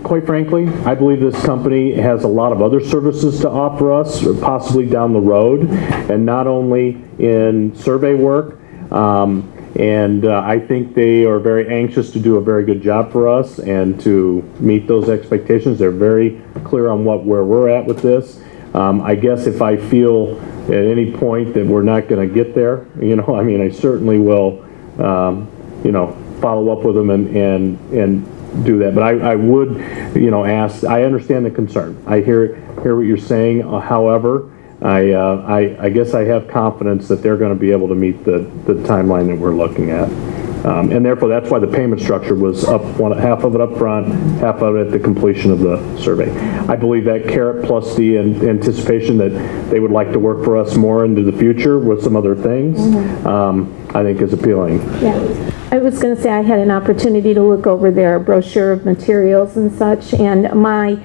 Quite frankly, I believe this company has a lot of other services to offer us, possibly down the road, and not only in survey work. I think they are very anxious to do a very good job for us and to meet those expectations. They're very clear on where we're at with this. I guess if I feel at any point that we're not going to get there, I certainly will, follow up with them and do that. But I would, ask. I understand the concern. I hear what you're saying. However, I guess I have confidence that they're going to be able to meet the timeline that we're looking at. And therefore, that's why the payment structure was half of it up front, half of it at the completion of the survey. I believe that carrot plus the anticipation that they would like to work for us more into the future with some other things, I think is appealing. Yeah. I was going to say I had an opportunity to look over their brochure of materials and such, and my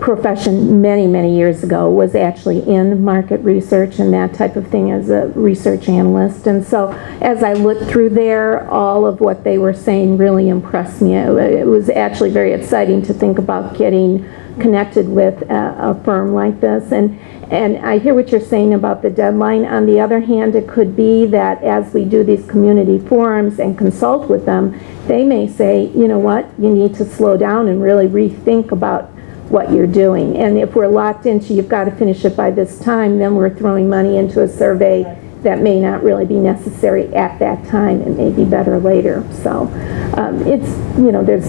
profession many years ago was actually in market research and that type of thing as a research analyst. And so as I looked through there, all of what they were saying really impressed me. It was actually very exciting to think about getting connected with a firm like this. And I hear what you're saying about the deadline. On the other hand, it could be that as we do these community forums and consult with them, they may say, you know what, you need to slow down and really rethink about what you're doing. And if we're locked into you've got to finish it by this time, then we're throwing money into a survey that may not really be necessary at that time. It may be better later. So it's, there's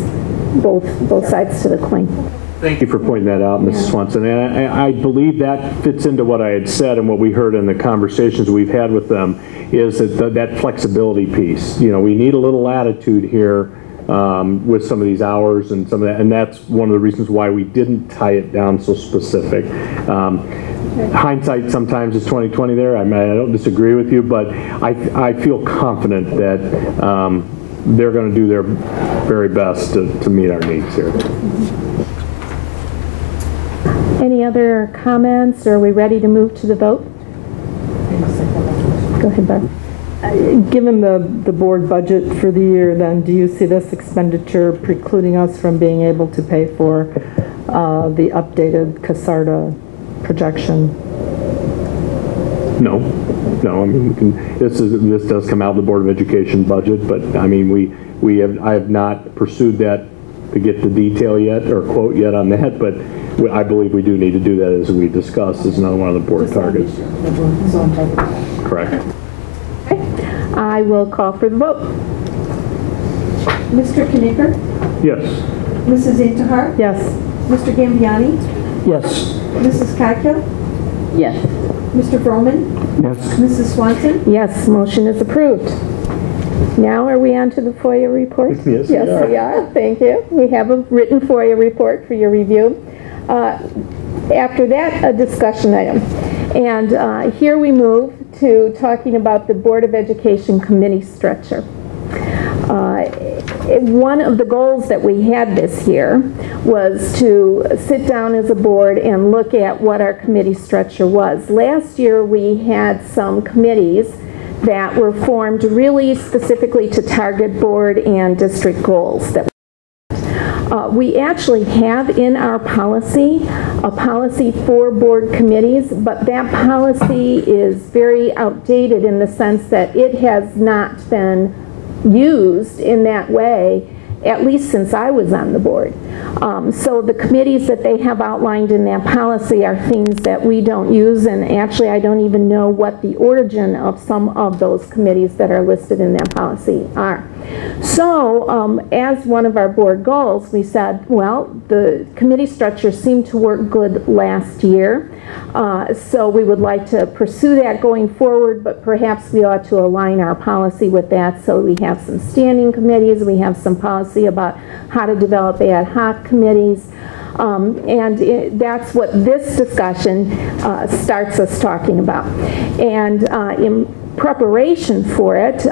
both sides to the coin. Thank you for pointing that out, Mrs. Swanson. And I believe that fits into what I had said and what we heard in the conversations we've had with them, is that flexibility piece. We need a little latitude here with some of these hours and some of that, and that's one of the reasons why we didn't tie it down so specific. Hindsight sometimes is 20/20 there. I don't disagree with you, but I feel confident that they're going to do their very best to meet our needs here. Any other comments, or are we ready to move to the vote? Go ahead, Beth. Given the board budget for the year, then, do you see this expenditure precluding us from being able to pay for the updated CASARTA projection? No. I mean, this does come out of the Board of Education budget, but I mean, I have not pursued that to get the detail yet or quote yet on that, but I believe we do need to do that, as we discussed, as another one of the board targets. Correct. I will call for the vote. Mr. Knicker? Yes. Mrs. Intihar? Yes. Mr. Gambiani? Yes. Mrs. Kotkill? Yes. Mr. Broman? Yes. Mrs. Swanson? Yes, motion is approved. Now are we on to the FOIA report? Yes, we are. Thank you. We have a written FOIA report for your review. After that, a discussion item. And here we move to talking about the Board of Education committee structure. One of the goals that we had this year was to sit down as a board and look at what our committee structure was. Last year we had some committees that were formed really specifically to target board and district goals. We actually have in our policy a policy for board committees, but that policy is very outdated in the sense that it has not been used in that way, at least since I was on the board. So the committees that they have outlined in that policy are things that we don't use, and actually I don't even know what the origin of some of those committees that are listed in that policy are. So as one of our board goals, we said, well, the committee structure seemed to work good last year, so we would like to pursue that going forward, but perhaps we ought to align our policy with that. So we have some standing committees, we have some policy about how to develop ad hoc committees, that's what this discussion starts us talking about. And in preparation for it,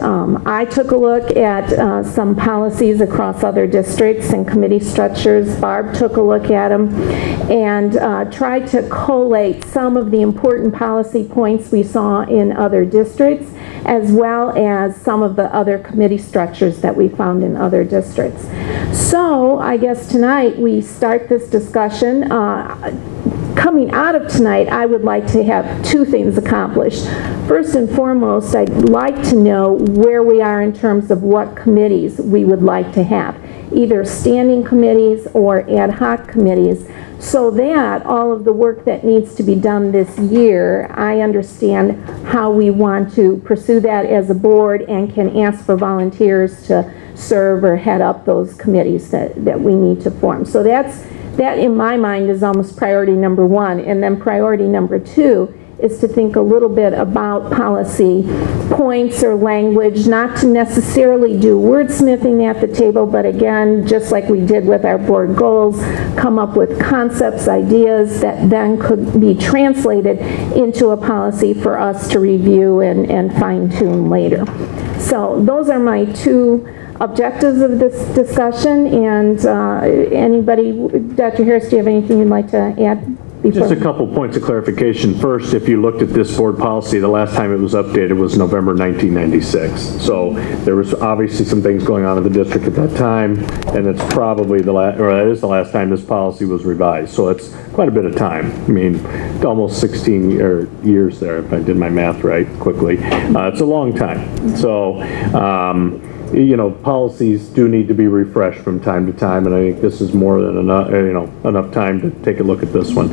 I took a look at some policies across other districts and committee structures. Barb took a look at them and tried to collate some of the important policy points we saw in other districts, as well as some of the other committee structures that we found in other districts. So I guess tonight we start this discussion. Coming out of tonight, I would like to have two things accomplished. First and foremost, I'd like to know where we are in terms of what committees we would like to have, either standing committees or ad hoc committees, so that all of the work that needs to be done this year, I understand how we want to pursue that as a board and can ask for volunteers to serve or head up those committees that we need to form. So that in my mind is almost priority number one. And then priority number two is to think a little bit about policy points or language, not to necessarily do wordsmithing at the table, but again, just like we did with our board goals, come up with concepts, ideas that then could be translated into a policy for us to review and fine-tune later. So those are my two objectives of this discussion, and anybody, Dr. Harris, do you have anything you'd like to add? Just a couple points of clarification. First, if you looked at this board policy, the last time it was updated was November 1996. So there was obviously some things going on in the district at that time, and it's probably the last, or that is the last time this policy was revised. So it's quite a bit of time. I mean, almost 16 years there, if I did my math right quickly. It's a long time. So, you know, policies do need to be refreshed from time to time, and I think this is more than enough, enough time to take a look at this one.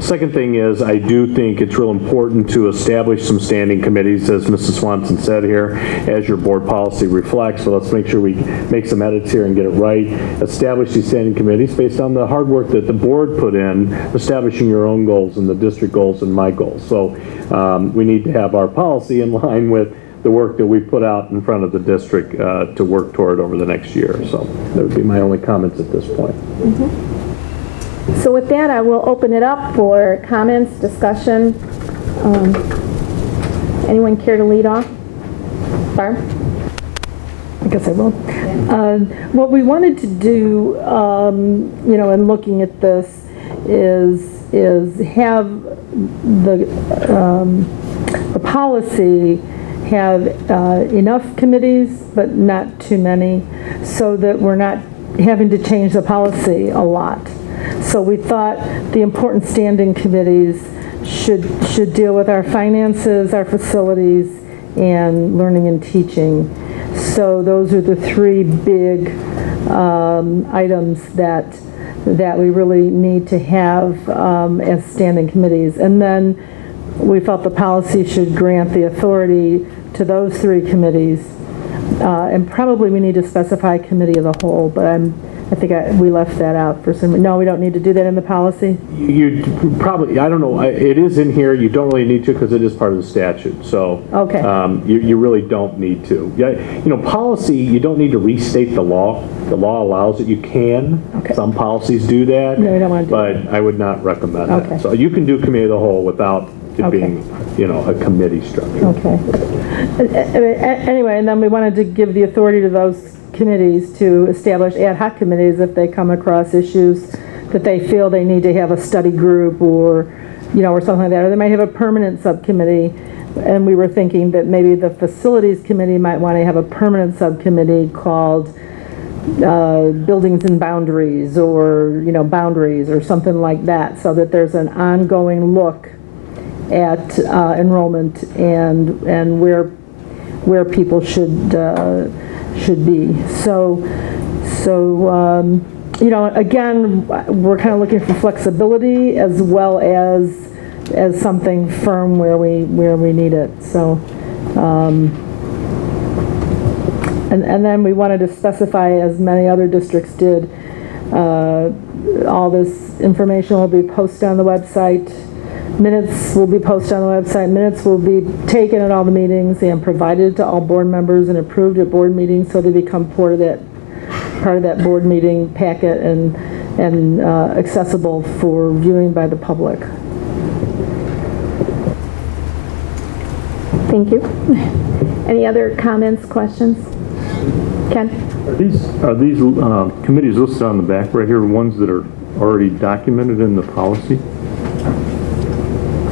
Second thing is, I do think it's real important to establish some standing committees, as Mrs. Swanson said here, as your board policy reflects. So let's make sure we make some edits here and get it right. Establish these standing committees based on the hard work that the board put in, establishing your own goals and the district goals and my goals. So we need to have our policy in line with the work that we put out in front of the district to work toward over the next year. So that would be my only comments at this point. So with that, I will open it up for comments, discussion. Anyone care to lead off? Barb? I guess I will. What we wanted to do, you know, in looking at this is have the policy have enough committees, but not too many, so that we're not having to change the policy a lot. So we thought the important standing committees should deal with our finances, our facilities, and learning and teaching. So those are the three big items that we really need to have as standing committees. And then we felt the policy should grant the authority to those three committees, and probably we need to specify committee of the whole, but I think we left that out for some. No, we don't need to do that in the policy? You probably, I don't know, it is in here. You don't really need to because it is part of the statute. So okay. You really don't need to. You know, policy, you don't need to restate the law. The law allows it. You can. Okay. Some policies do that. No, we don't want to do that. But I would not recommend that. So you can do committee of the whole without it being, you know, a committee structure. Okay. Anyway, and then we wanted to give the authority to those committees to establish ad hoc committees if they come across issues that they feel they need to have a study group or, you know, or something like that. Or they might have a permanent subcommittee. And we were thinking that maybe the facilities committee might want to have a permanent subcommittee called buildings and boundaries, or, you know, boundaries or something like that, so that there's an ongoing look at enrollment and where people should be. So you know, again, we're kind of looking for flexibility as well as something firm where we need it. So. And then we wanted to specify, as many other districts did, all this information will be posted on the website. Minutes will be posted on the website. Minutes will be taken at all the meetings and provided to all board members and approved at board meetings, so they become part of that board meeting packet and accessible for viewing by the public. Thank you. Any other comments, questions? Ken? Are these committees listed on the back right here ones that are already documented in the policy?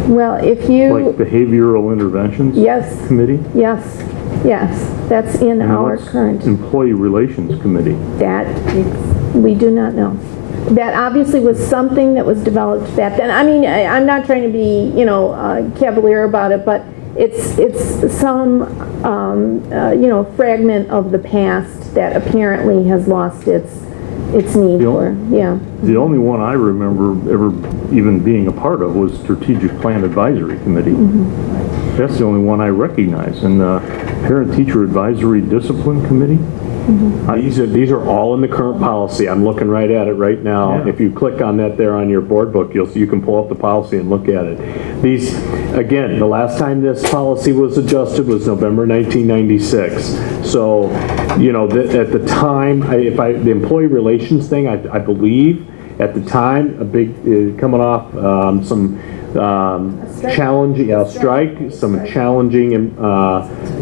Well, if you... Like Behavioral Interventions Yes. Committee? Yes, yes. That's in our current... Employee Relations Committee. That, we do not know. That obviously was something that was developed back then. I mean, I'm not trying to be, you know, cavalier about it, but it's some, you know, fragment of the past that apparently has lost its need for, yeah. The only one I remember ever even being a part of was Strategic Plan Advisory Committee. Mm-hmm. That's the only one I recognize. And Parent-Teacher Advisory Discipline Committee. Mm-hmm. These are all in the current policy. I'm looking right at it right now. Yeah. If you click on that there on your board book, you can pull up the policy and look at it. These, again, the last time this policy was adjusted was November 1996. So, you know, at the time, the employee relations thing, I believe at the time, a big coming off some challenging challenging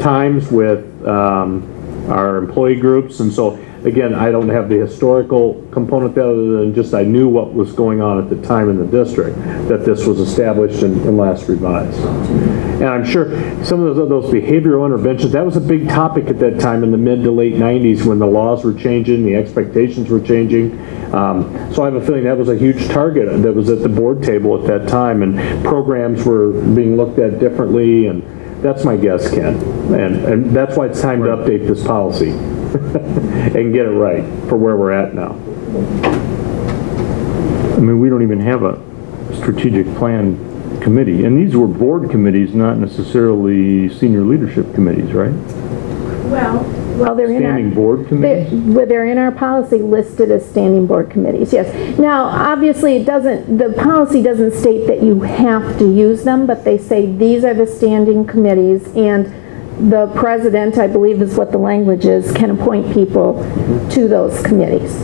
times with our employee groups, and so again, I don't have the historical component other than just I knew what was going on at the time in the district, that this was established and last revised. And I'm sure some of those behavioral interventions, that was a big topic at that time in the mid to late 90s when the laws were changing, the expectations were changing. So I have a feeling that was a huge target that was at the board table at that time, and programs were being looked at differently, and that's my guess, Ken. And that's why it's time to update this policy and get it right for where we're at now. I mean, we don't even have a strategic plan committee. And these were board committees, not necessarily senior leadership committees, right? Well, they're standing board committees? They're in our policy listed as standing board committees, yes. Now, obviously, the policy doesn't state that you have to use them, but they say these are the standing committees, and the president, I believe is what the language is, can appoint people to those committees.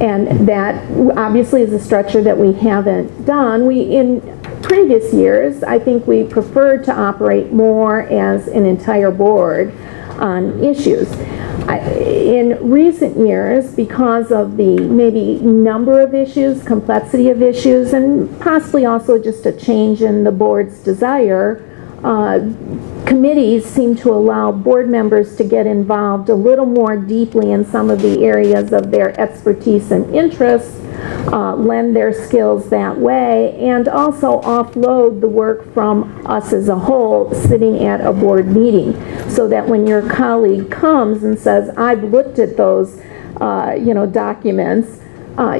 And that obviously is a structure that we haven't done. In previous years, I think we preferred to operate more as an entire board on issues. In recent years, because of the maybe number of issues, complexity of issues, and possibly also just a change in the board's desire, committees seem to allow board members to get involved a little more deeply in some of the areas of their expertise and interests, lend their skills that way, and also offload the work from us as a whole sitting at a board meeting, so that when your colleague comes and says, I've looked at those documents,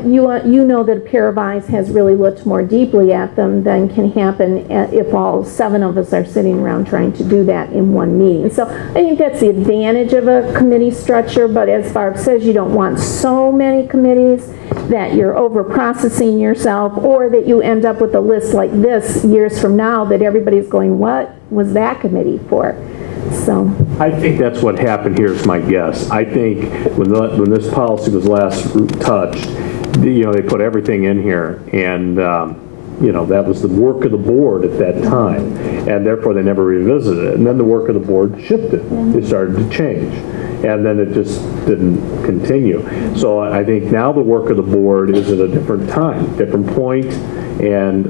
you know that a pair of eyes has really looked more deeply at them than can happen if all 7 of us are sitting around trying to do that in one meeting. So I think that's the advantage of a committee structure, but as Barb says, you don't want so many committees that you're over-processing yourself, or that you end up with a list like this years from now that everybody's going, what was that committee for? So I think that's what happened here is my guess. I think when this policy was last touched, they put everything in here, and that was the work of the board at that time, and therefore they never revisited it. And then the work of the board shifted. It started to change, and then it just didn't continue. So I think now the work of the board is at a different time, different point And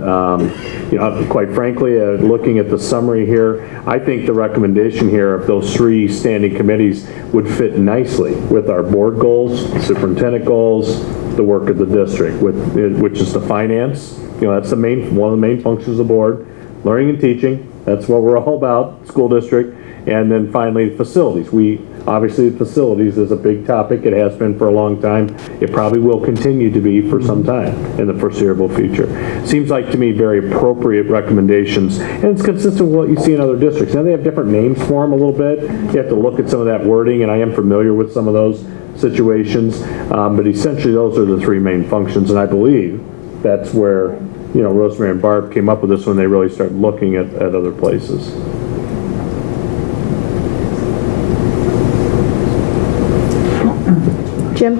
you know, quite frankly, looking at the summary here, I think the recommendation here of those 3 standing committees would fit nicely with our board goals, superintendent goals, the work of the district, which is the finance. You know, that's one of the main functions of the board. Learning and teaching, that's what we're all about, school district. And then finally, facilities. Obviously, facilities is a big topic. It has been for a long time. It probably will continue to be for some time in the foreseeable future. Seems like to me very appropriate recommendations, and it's consistent with what you see in other districts. Now they have different names for them a little bit. You have to look at some of that wording, and I am familiar with some of those situations. But essentially, those are the 3 main functions, and I believe that's where, you know, Rosemary and Barb came up with this when they really started looking at other places. Jim?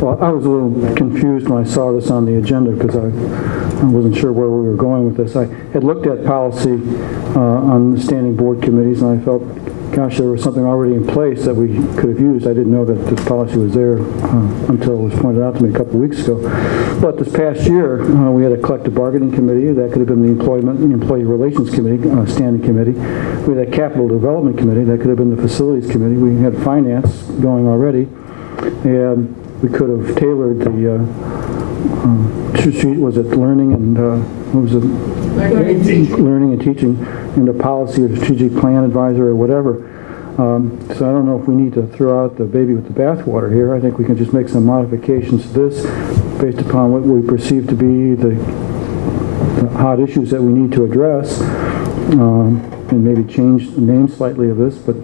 Well, I was a little confused when I saw this on the agenda because I wasn't sure where we were going with this. I had looked at policy on the standing board committees, and I felt, gosh, there was something already in place that we could have used. I didn't know that this policy was there until it was pointed out to me a couple of weeks ago. But this past year, we had a collective bargaining committee. That could have been the employee relations committee, standing committee. We had a capital development committee. That could have been the facilities committee. We had finance going already. And we could have tailored the, was it learning and, what was it? Learning and teaching into policy or strategic plan advisor or whatever. So I don't know if we need to throw out the baby with the bathwater here. I think we can just make some modifications to this based upon what we perceive to be the hot issues that we need to address, and maybe change the name slightly of this, but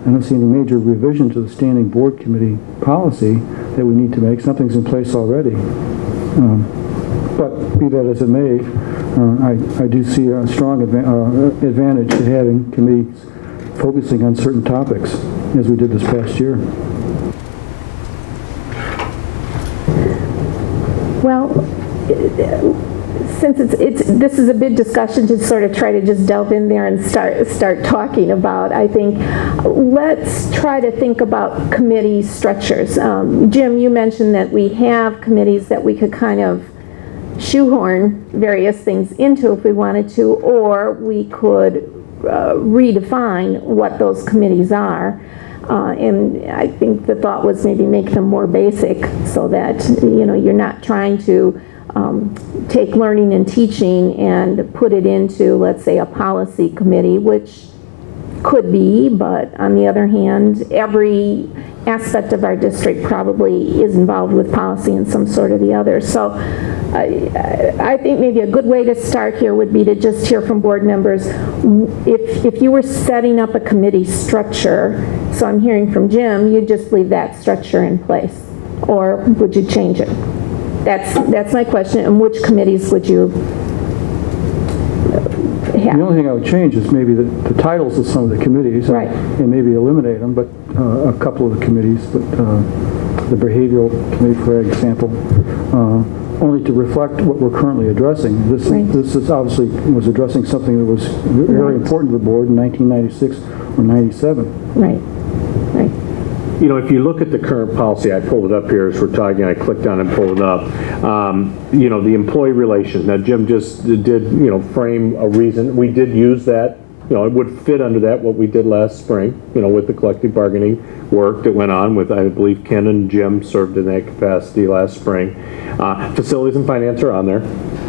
I don't see any major revision to the standing board committee policy that we need to make. Something's in place already. But be that as it may, I do see a strong advantage to having committees focusing on certain topics, as we did this past year. Well, since this is a big discussion to sort of try to just delve in there and start talking about, I think let's try to think about committee structures. Jim, you mentioned that we have committees that we could kind of shoehorn various things into if we wanted to, or we could redefine what those committees are. And I think the thought was maybe make them more basic so that, you know, you're not trying to take learning and teaching and put it into, let's say, a policy committee, which could be, but on the other hand, every aspect of our district probably is involved with policy in some sort or the other. So I think maybe a good way to start here would be to just hear from board members. If you were setting up a committee structure, so I'm hearing from Jim, you'd just leave that structure in place, or would you change it? That's my question. And which committees would you have? The only thing I would change is maybe the titles of some of the committees, right, and maybe eliminate them, but a couple of the committees, but the behavioral committee, for example, only to reflect what we're currently addressing. This is obviously was addressing something that was very important to the board in 1996 or 97. Right. Right. You know, if you look at the current policy, I pulled it up here as we're talking, I clicked on it and pulled it up. You know, the employee relations. Now, Jim just did, you know, frame a reason. We did use that. You know, it would fit under that, what we did last spring, you know, with the collective bargaining work that went on with, I believe, Ken and Jim served in that capacity last spring. Facilities and finance are on there.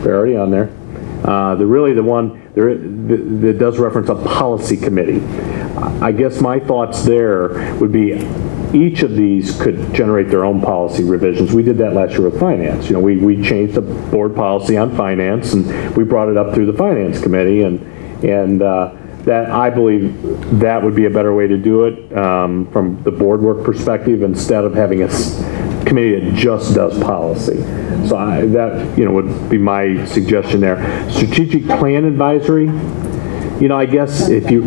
They're already on there. The one that does reference a policy committee. I guess my thoughts there would be each of these could generate their own policy revisions. We did that last year with finance. You know, we changed the board policy on finance, and we brought it up through the finance committee, and that, I believe, that would be a better way to do it from the board work perspective, instead of having a committee that just does policy. So that, you know, would be my suggestion there. Strategic plan advisory. You know, I guess if you,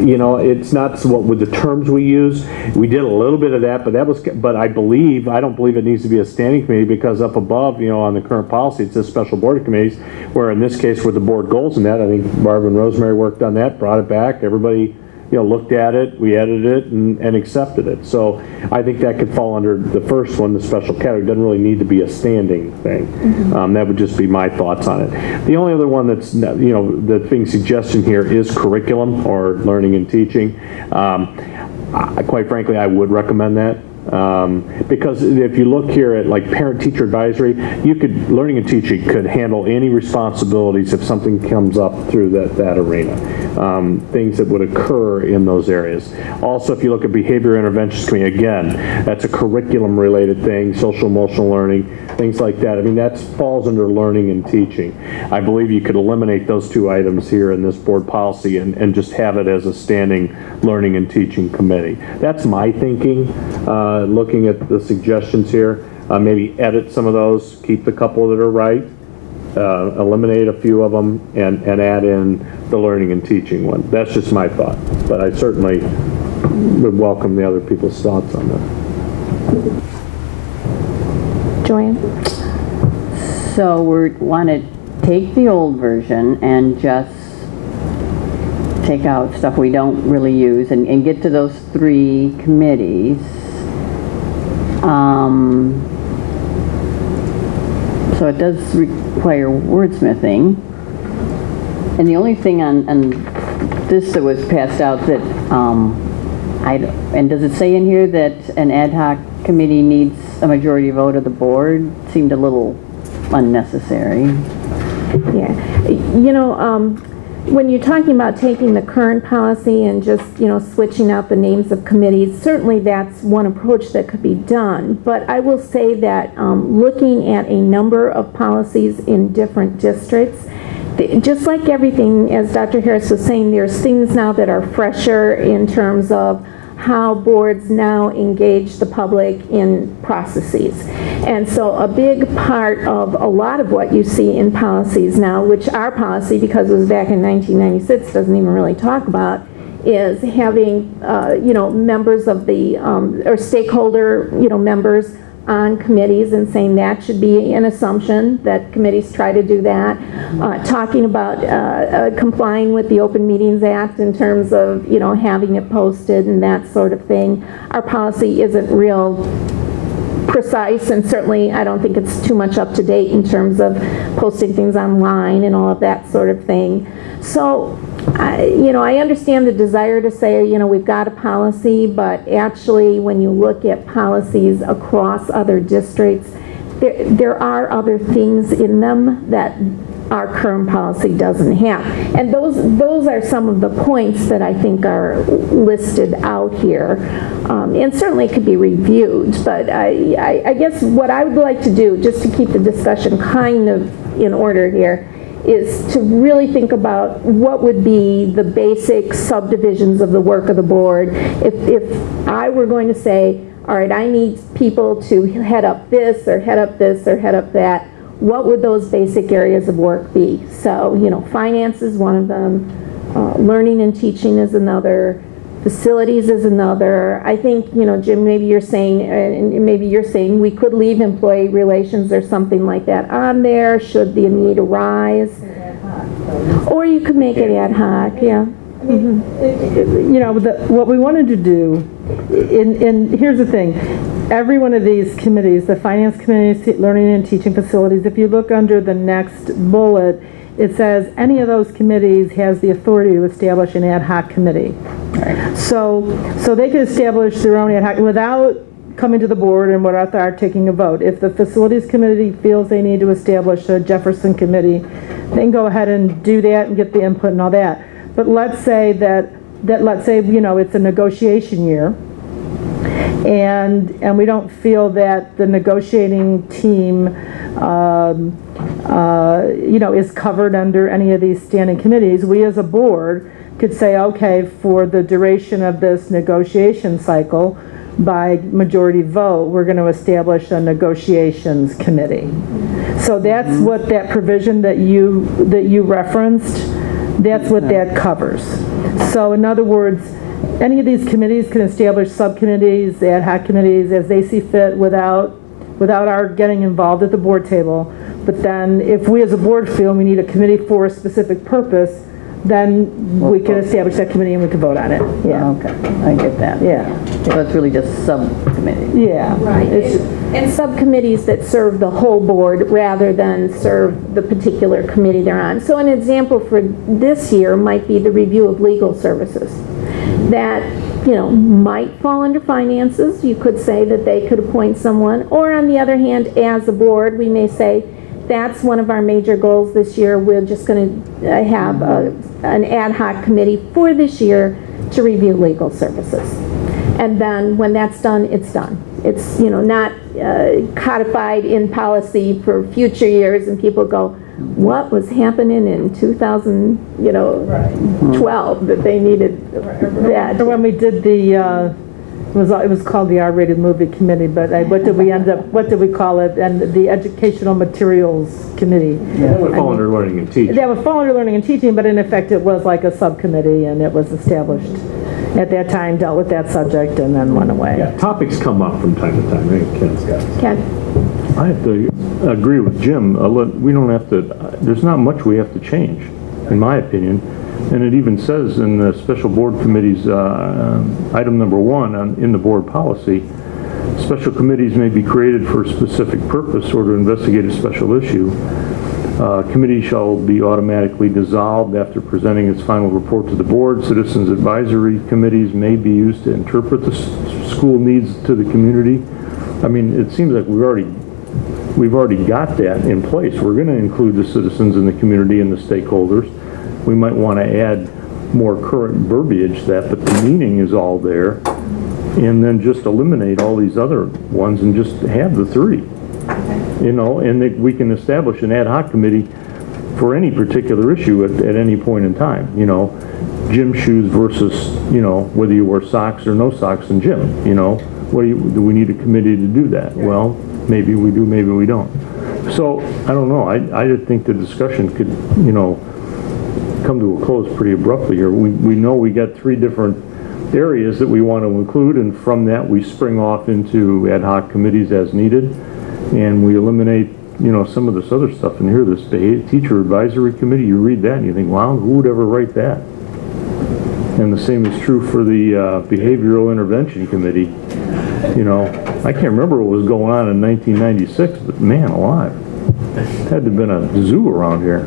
you know, it's not what with the terms we use. We did a little bit of that, but I don't believe it needs to be a standing committee, because up above, you know, on the current policy, it says special board committees, where in this case, with the board goals and that, I think Barb and Rosemary worked on that, brought it back. Everybody looked at it, we edited it, and accepted it. So I think that could fall under the first one, the special category. It doesn't really need to be a standing thing. That would just be my thoughts on it. The only other one that's, that's being suggested here is curriculum or learning and teaching. Quite frankly, I would recommend that. Because if you look here at like parent-teacher advisory, learning and teaching could handle any responsibilities if something comes up through that arena. Things that would occur in those areas. Also, if you look at behavior interventions committee, again, that's a curriculum-related thing, social emotional learning, things like that. I mean, that falls under learning and teaching. I believe you could eliminate those two items here in this board policy and just have it as a standing learning and teaching committee. That's my thinking. Looking at the suggestions here, maybe edit some of those, keep the couple that are right, eliminate a few of them, and add in the learning and teaching one. That's just my thought, but I certainly would welcome the other people's thoughts on that. Joanne? So we want to take the old version and just take out stuff we don't really use and get to those 3 committees. So it does require wordsmithing. And the only thing on this that was passed out that, and does it say in here that an ad hoc committee needs a majority vote of the board? Seemed a little unnecessary. Yeah. When you're talking about taking the current policy and just, switching out the names of committees, certainly that's one approach that could be done. But I will say that looking at a number of policies in different districts, just like everything, as Dr. Harris was saying, there's things now that are fresher in terms of how boards now engage the public in processes. And so a big part of a lot of what you see in policies now, which our policy, because it was back in 1996, doesn't even really talk about, is having, members of the, or stakeholder, members on committees and saying that should be an assumption that committees try to do that. Talking about complying with the Open Meetings Act in terms of, having it posted and that sort of thing. Our policy isn't real precise, and certainly I don't think it's too much up to date in terms of posting things online and all of that sort of thing. So, I understand the desire to say, we've got a policy, but actually when you look at policies across other districts, there are other things in them that our current policy doesn't have. And those are some of the points that I think are listed out here. And certainly could be reviewed, but I guess what I would like to do, just to keep the discussion kind of in order here, is to really think about what would be the basic subdivisions of the work of the board. If I were going to say, all right, I need people to head up this, or head up this, or head up that, what would those basic areas of work be? So, finance is one of them, learning and teaching is another, facilities is another. I think, Jim, maybe you're saying we could leave employee relations or something like that on there should the need arise. Or you could make it ad hoc, yeah. What we wanted to do, and here's the thing, every one of these committees, the finance committee, learning and teaching facilities, if you look under the next bullet, it says any of those committees has the authority to establish an ad hoc committee. Right. So they could establish their own ad hoc without coming to the board and without our taking a vote. If the facilities committee feels they need to establish a Jefferson committee, they can go ahead and do that and get the input and all that. But let's say it's a negotiation year, and we don't feel that the negotiating team is covered under any of these standing committees. We as a board could say, okay, for the duration of this negotiation cycle, by majority vote, we're going to establish a negotiations committee. So that's what that provision that you referenced, that's what that covers. So in other words, any of these committees can establish subcommittees, ad hoc committees as they see fit without our getting involved at the board table. But then if we as a board feel we need a committee for a specific purpose, then we can establish that committee and we can vote on it. Yeah. Okay, I get that. Yeah. So it's really just subcommittee. Yeah. Right. And subcommittees that serve the whole board rather than serve the particular committee they're on. So an example for this year might be the review of legal services. That, you know, might fall under finances. You could say that they could appoint someone. Or on the other hand, as a board, we may say, that's one of our major goals this year. We're just going to have an ad hoc committee for this year to review legal services. And then when that's done, it's done. It's, you know, not codified in policy for future years, and people go, what was happening in 2012 that they needed that? When we did the, it was called the R-rated movie committee, but what did we call it? And the educational materials committee. That would fall under learning and teaching. That would fall under learning and teaching, but in effect it was like a subcommittee, and it was established at that time, dealt with that subject, and then went away. Yeah, topics come up from time to time. I think Ken's got it. Ken? I have to agree with Jim. We don't have to, there's not much we have to change, in my opinion. And it even says in the special board committees, item number 1 in the board policy, special committees may be created for a specific purpose or to investigate a special issue. Committee shall be automatically dissolved after presenting its final report to the board. Citizens advisory committees may be used to interpret the school needs to the community. I mean, it seems like we've already got that in place. We're going to include the citizens in the community and the stakeholders. We might want to add more current verbiage to that, but the meaning is all there. And then just eliminate all these other ones and just have the 3. You know, and we can establish an ad hoc committee for any particular issue at any point in time. You know, gym shoes versus, you know, whether you wear socks or no socks in gym. You know, do we need a committee to do that? Well, maybe we do, maybe we don't. So I don't know. I just think the discussion could, you know, come to a close pretty abruptly here. We know we got 3 different areas that we want to include, and from that we spring off into ad hoc committees as needed, and we eliminate, you know, some of this other stuff in here. This teacher advisory committee, you read that and you think, wow, who would ever write that? And the same is true for the behavioral intervention committee. You know, I can't remember what was going on in 1996, but man alive, it had to have been a zoo around here.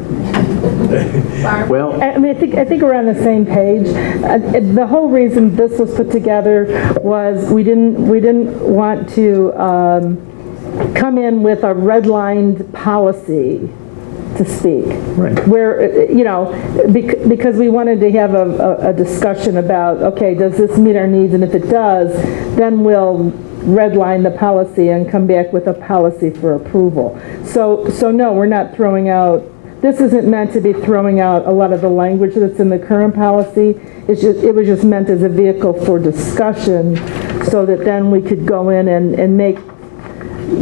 Well, I mean, I think we're on the same page. The whole reason this was put together was we didn't want to come in with a redlined policy to speak. Right. Where, you know, because we wanted to have a discussion about, okay, does this meet our needs? And if it does, then we'll redline the policy and come back with a policy for approval. So no, we're not throwing out, this isn't meant to be throwing out a lot of the language that's in the current policy. It was just meant as a vehicle for discussion so that then we could go in and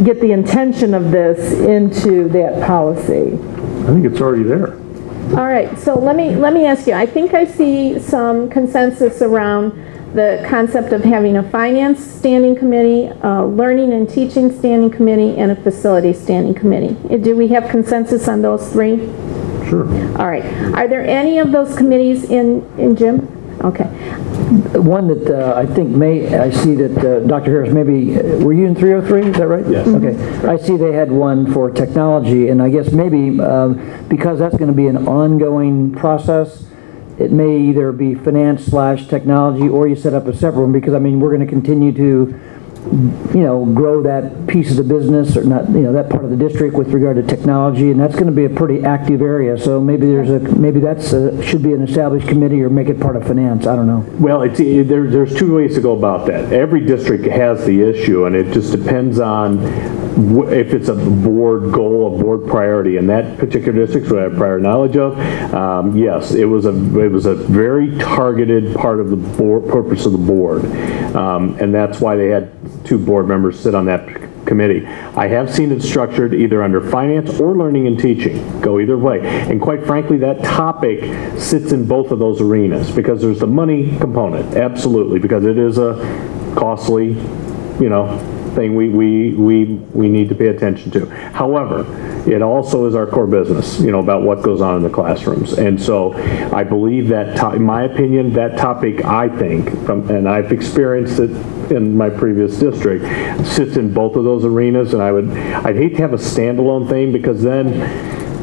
get the intention of this into that policy. I think it's already there. All right, so let me ask you, I think I see some consensus around the concept of having a finance standing committee, a learning and teaching standing committee, and a facility standing committee. Do we have consensus on those 3? Sure. All right. Are there any of those committees in Jim? Okay. One that I think I see that Dr. Harris, maybe, were you in 303? Is that right? Yes. Okay. I see they had one for technology, and I guess maybe because that's going to be an ongoing process, it may either be finance/technology, or you set up a separate one, because I mean we're going to continue to, you know, grow that piece of the business, or not, you know, that part of the district with regard to technology, and that's going to be a pretty active area. So maybe that's should be an established committee, or make it part of finance. I don't know. Well, there's 2 ways to go about that. Every district has the issue, and it just depends on if it's a board goal, a board priority. In that particular district, so I have prior knowledge of, yes, it was a very targeted part of the board, purpose of the board, and that's why they had 2 board members sit on that committee. I have seen it structured either under finance or learning and teaching. Go either way. And quite frankly, that topic sits in both of those arenas, because there's the money component, absolutely, because it is a costly, you know, thing we need to pay attention to. However, it also is our core business, about what goes on in the classrooms. And so I believe that, in my opinion, that topic, I think, and I've experienced it in my previous district, sits in both of those arenas, and I'd hate to have a standalone thing, because then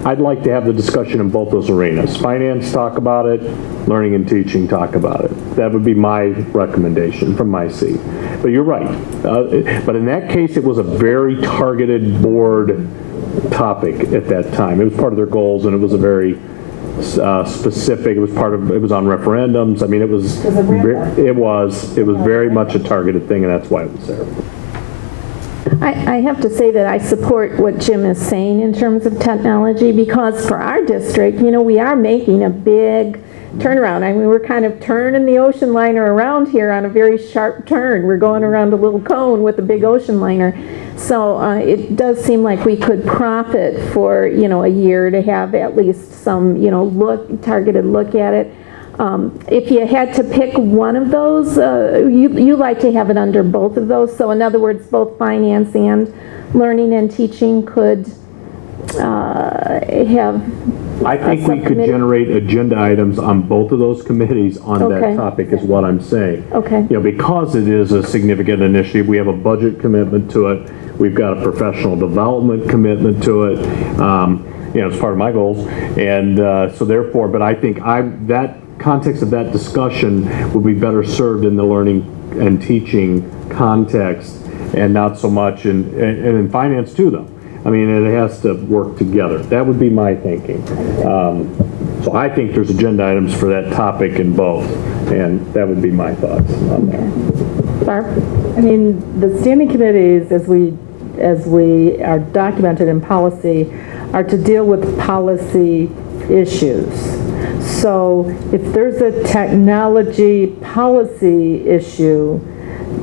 I'd like to have the discussion in both those arenas. Finance, talk about it. Learning and teaching, talk about it. That would be my recommendation from my seat. But you're right. But in that case, it was a very targeted board topic at that time. It was part of their goals, and it was a very specific. It was on referendums. I mean, it was very much a targeted thing, and that's why it was there. I have to say that I support what Jim is saying in terms of technology, because for our district, we are making a big turnaround. I mean, we're kind of turning the ocean liner around here on a very sharp turn. We're going around a little cone with a big ocean liner. So it does seem like we could profit for, a year to have at least some, targeted look at it. If you had to pick one of those, you like to have it under both of those. So in other words, both finance and learning and teaching could have. I think we could generate agenda items on both of those committees on that topic, is what I'm saying. Okay. Because it is a significant initiative, we have a budget commitment to it. We've got a professional development commitment to it. It's part of my goals, and so therefore. But I think that context of that discussion would be better served in the learning and teaching context, and not so much in finance too, though. I mean, it has to work together. That would be my thinking. So I think there's agenda items for that topic in both, and that would be my thoughts on that. Barb? I mean, the standing committees, as we are documented in policy, are to deal with policy issues. So if there's a technology policy issue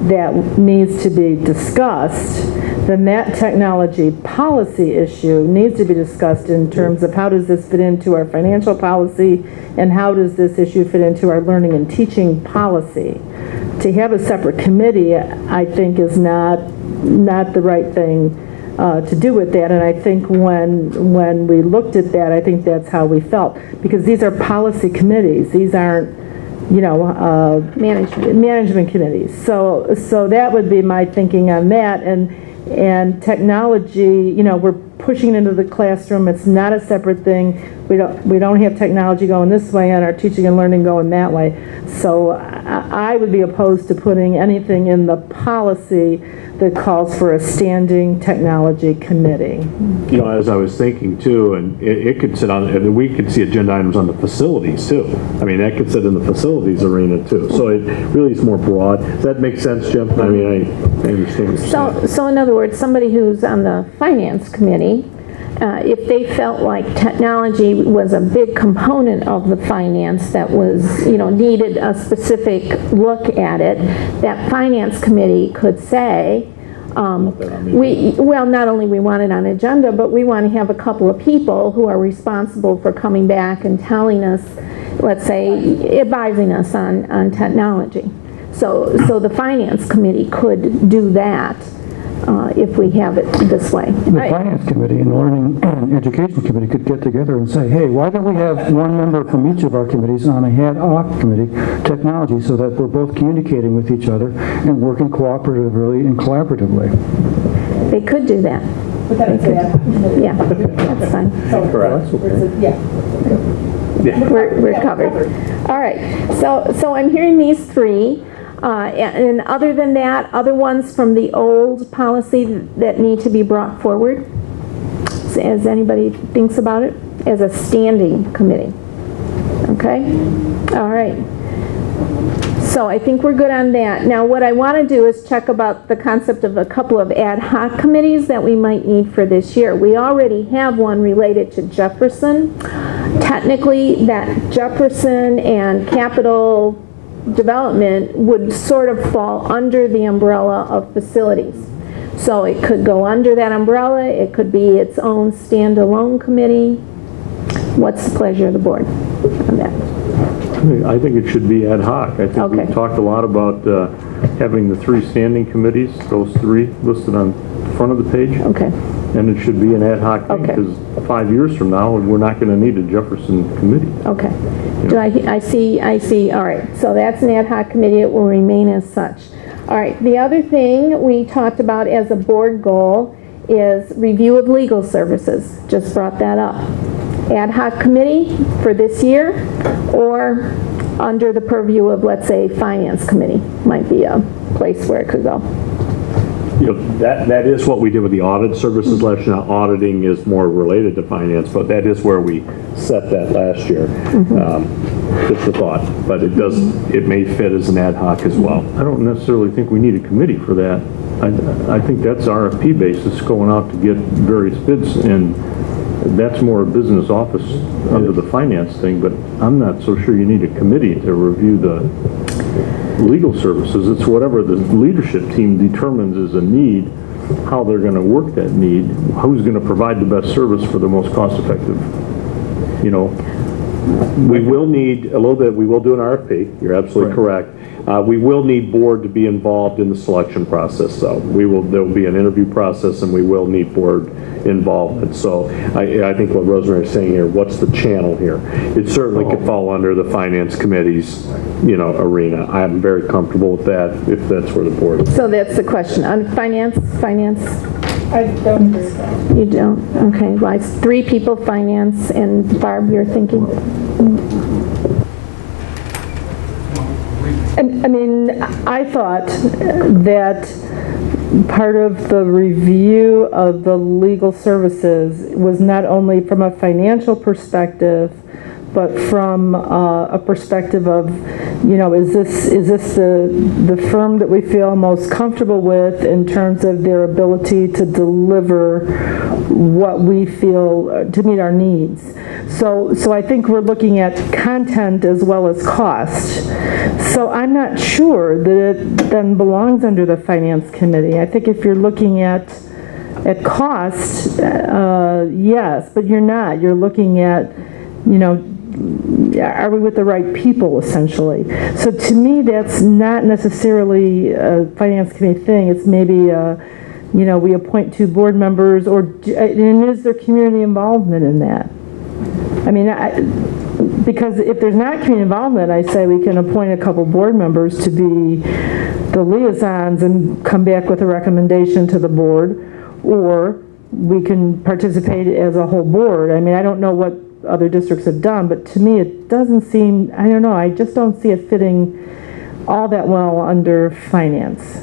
that needs to be discussed, then that technology policy issue needs to be discussed in terms of how does this fit into our financial policy, and how does this issue fit into our learning and teaching policy. To have a separate committee, I think, is not the right thing to do with that. And I think when we looked at that, I think that's how we felt, because these are policy committees. These aren't, management committees. So that would be my thinking on that. And technology, we're pushing it into the classroom. It's not a separate thing. We don't have technology going this way and our teaching and learning going that way. So I would be opposed to putting anything in the policy that calls for a standing technology committee. As I was thinking too, and it could sit on, and we could see agenda items on the facilities too. I mean, that could sit in the facilities arena too. So it really is more broad. Does that make sense, Jim? I mean, I understand what you're saying. So in other words, somebody who's on the finance committee, if they felt like technology was a big component of the finance that was, needed a specific look at it, that finance committee could say, not only we want it on agenda, but we want to have a couple of people who are responsible for coming back and telling us, let's say, advising us on technology. So the finance committee could do that. If we have it this way. The Finance Committee and the Learning and Education Committee could get together and say, hey, why don't we have one member from each of our committees on a ad hoc committee, technology, so that we're both communicating with each other and working cooperatively and collaboratively. They could do that. But that would say ad hoc committee. Yeah, that's fine. Correct. We're covered. All right, so I'm hearing these three. And other than that, other ones from the old policy that need to be brought forward, as anybody thinks about it, as a standing committee. Okay? All right. So I think we're good on that. Now what I want to do is check about the concept of a couple of ad hoc committees that we might need for this year. We already have one related to Jefferson. Technically, that Jefferson and capital development would sort of fall under the umbrella of facilities. So it could go under that umbrella. It could be its own standalone committee. What's the pleasure of the board on that? I think it should be ad hoc. I think Okay. we've talked a lot about having the 3 standing committees, those 3 listed on the front of the page. Okay. And it should be an ad hoc thing, Okay. because 5 years from now, we're not going to need a Jefferson committee. Okay. Do I see, all right. So that's an ad hoc committee. It will remain as such. All right. The other thing we talked about as a board goal is review of legal services. Just brought that up. Ad hoc committee for this year, or under the purview of, let's say, finance committee might be a place where it could go. You know, that is what we did with the audit services last year. Now, auditing is more related to finance, but that is where we set that last year. Just a thought, but it may fit as an ad hoc as well. I don't necessarily think we need a committee for that. I think that's RFP basis going out to get various bids, and that's more a business office under the finance thing, but I'm not so sure you need a committee to review the legal services. It's whatever the leadership team determines is a need, how they're going to work that need, who's going to provide the best service for the most cost-effective, you know. We will need a little bit, we will do an RFP, you're absolutely correct. We will need board to be involved in the selection process, though. There will be an interview process, and we will need board involvement. So I think what Rosemary is saying here, what's the channel here? It certainly could fall under the finance committee's, you know, arena. I'm very comfortable with that if that's where the board is. So that's the question. On finance? I don't agree with that. You don't? Okay. Well, it's 3 people finance, and Barb, you're thinking? I mean, I thought that part of the review of the legal services was not only from a financial perspective, but from a perspective of, you know, is this the firm that we feel most comfortable with in terms of their ability to deliver what we feel to meet our needs. So I think we're looking at content as well as cost. So I'm not sure that it then belongs under the finance committee. I think if you're looking at cost, yes, but you're not. You're looking at, you know, are we with the right people, essentially? So to me, that's not necessarily a finance committee thing. It's maybe, you know, we appoint 2 board members, and is there community involvement in that? I mean, because if there's not community involvement, I say we can appoint a couple board members to be the liaisons and come back with a recommendation to the board, or we can participate as a whole board. I mean, I don't know what other districts have done, but to me it doesn't seem, I don't know, I just don't see it fitting all that well under finance.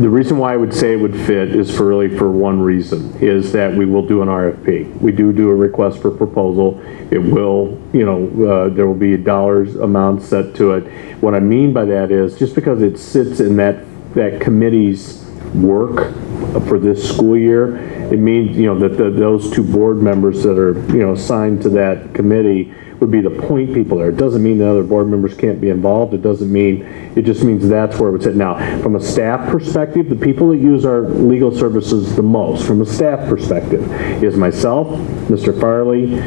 The reason why I would say it would fit is for one reason, is that we will do an RFP. We do a request for proposal. It will, you know, there will be a dollars amount set to it. What I mean by that is just because it sits in that committee's work for this school year, it means, you know, that those 2 board members that are, you know, assigned to that committee would be the point people there. It doesn't mean the other board members can't be involved. It doesn't mean, it just means that's where it would sit. Now, from a staff perspective, the people that use our legal services the most, from a staff perspective, is myself, Mr. Farley,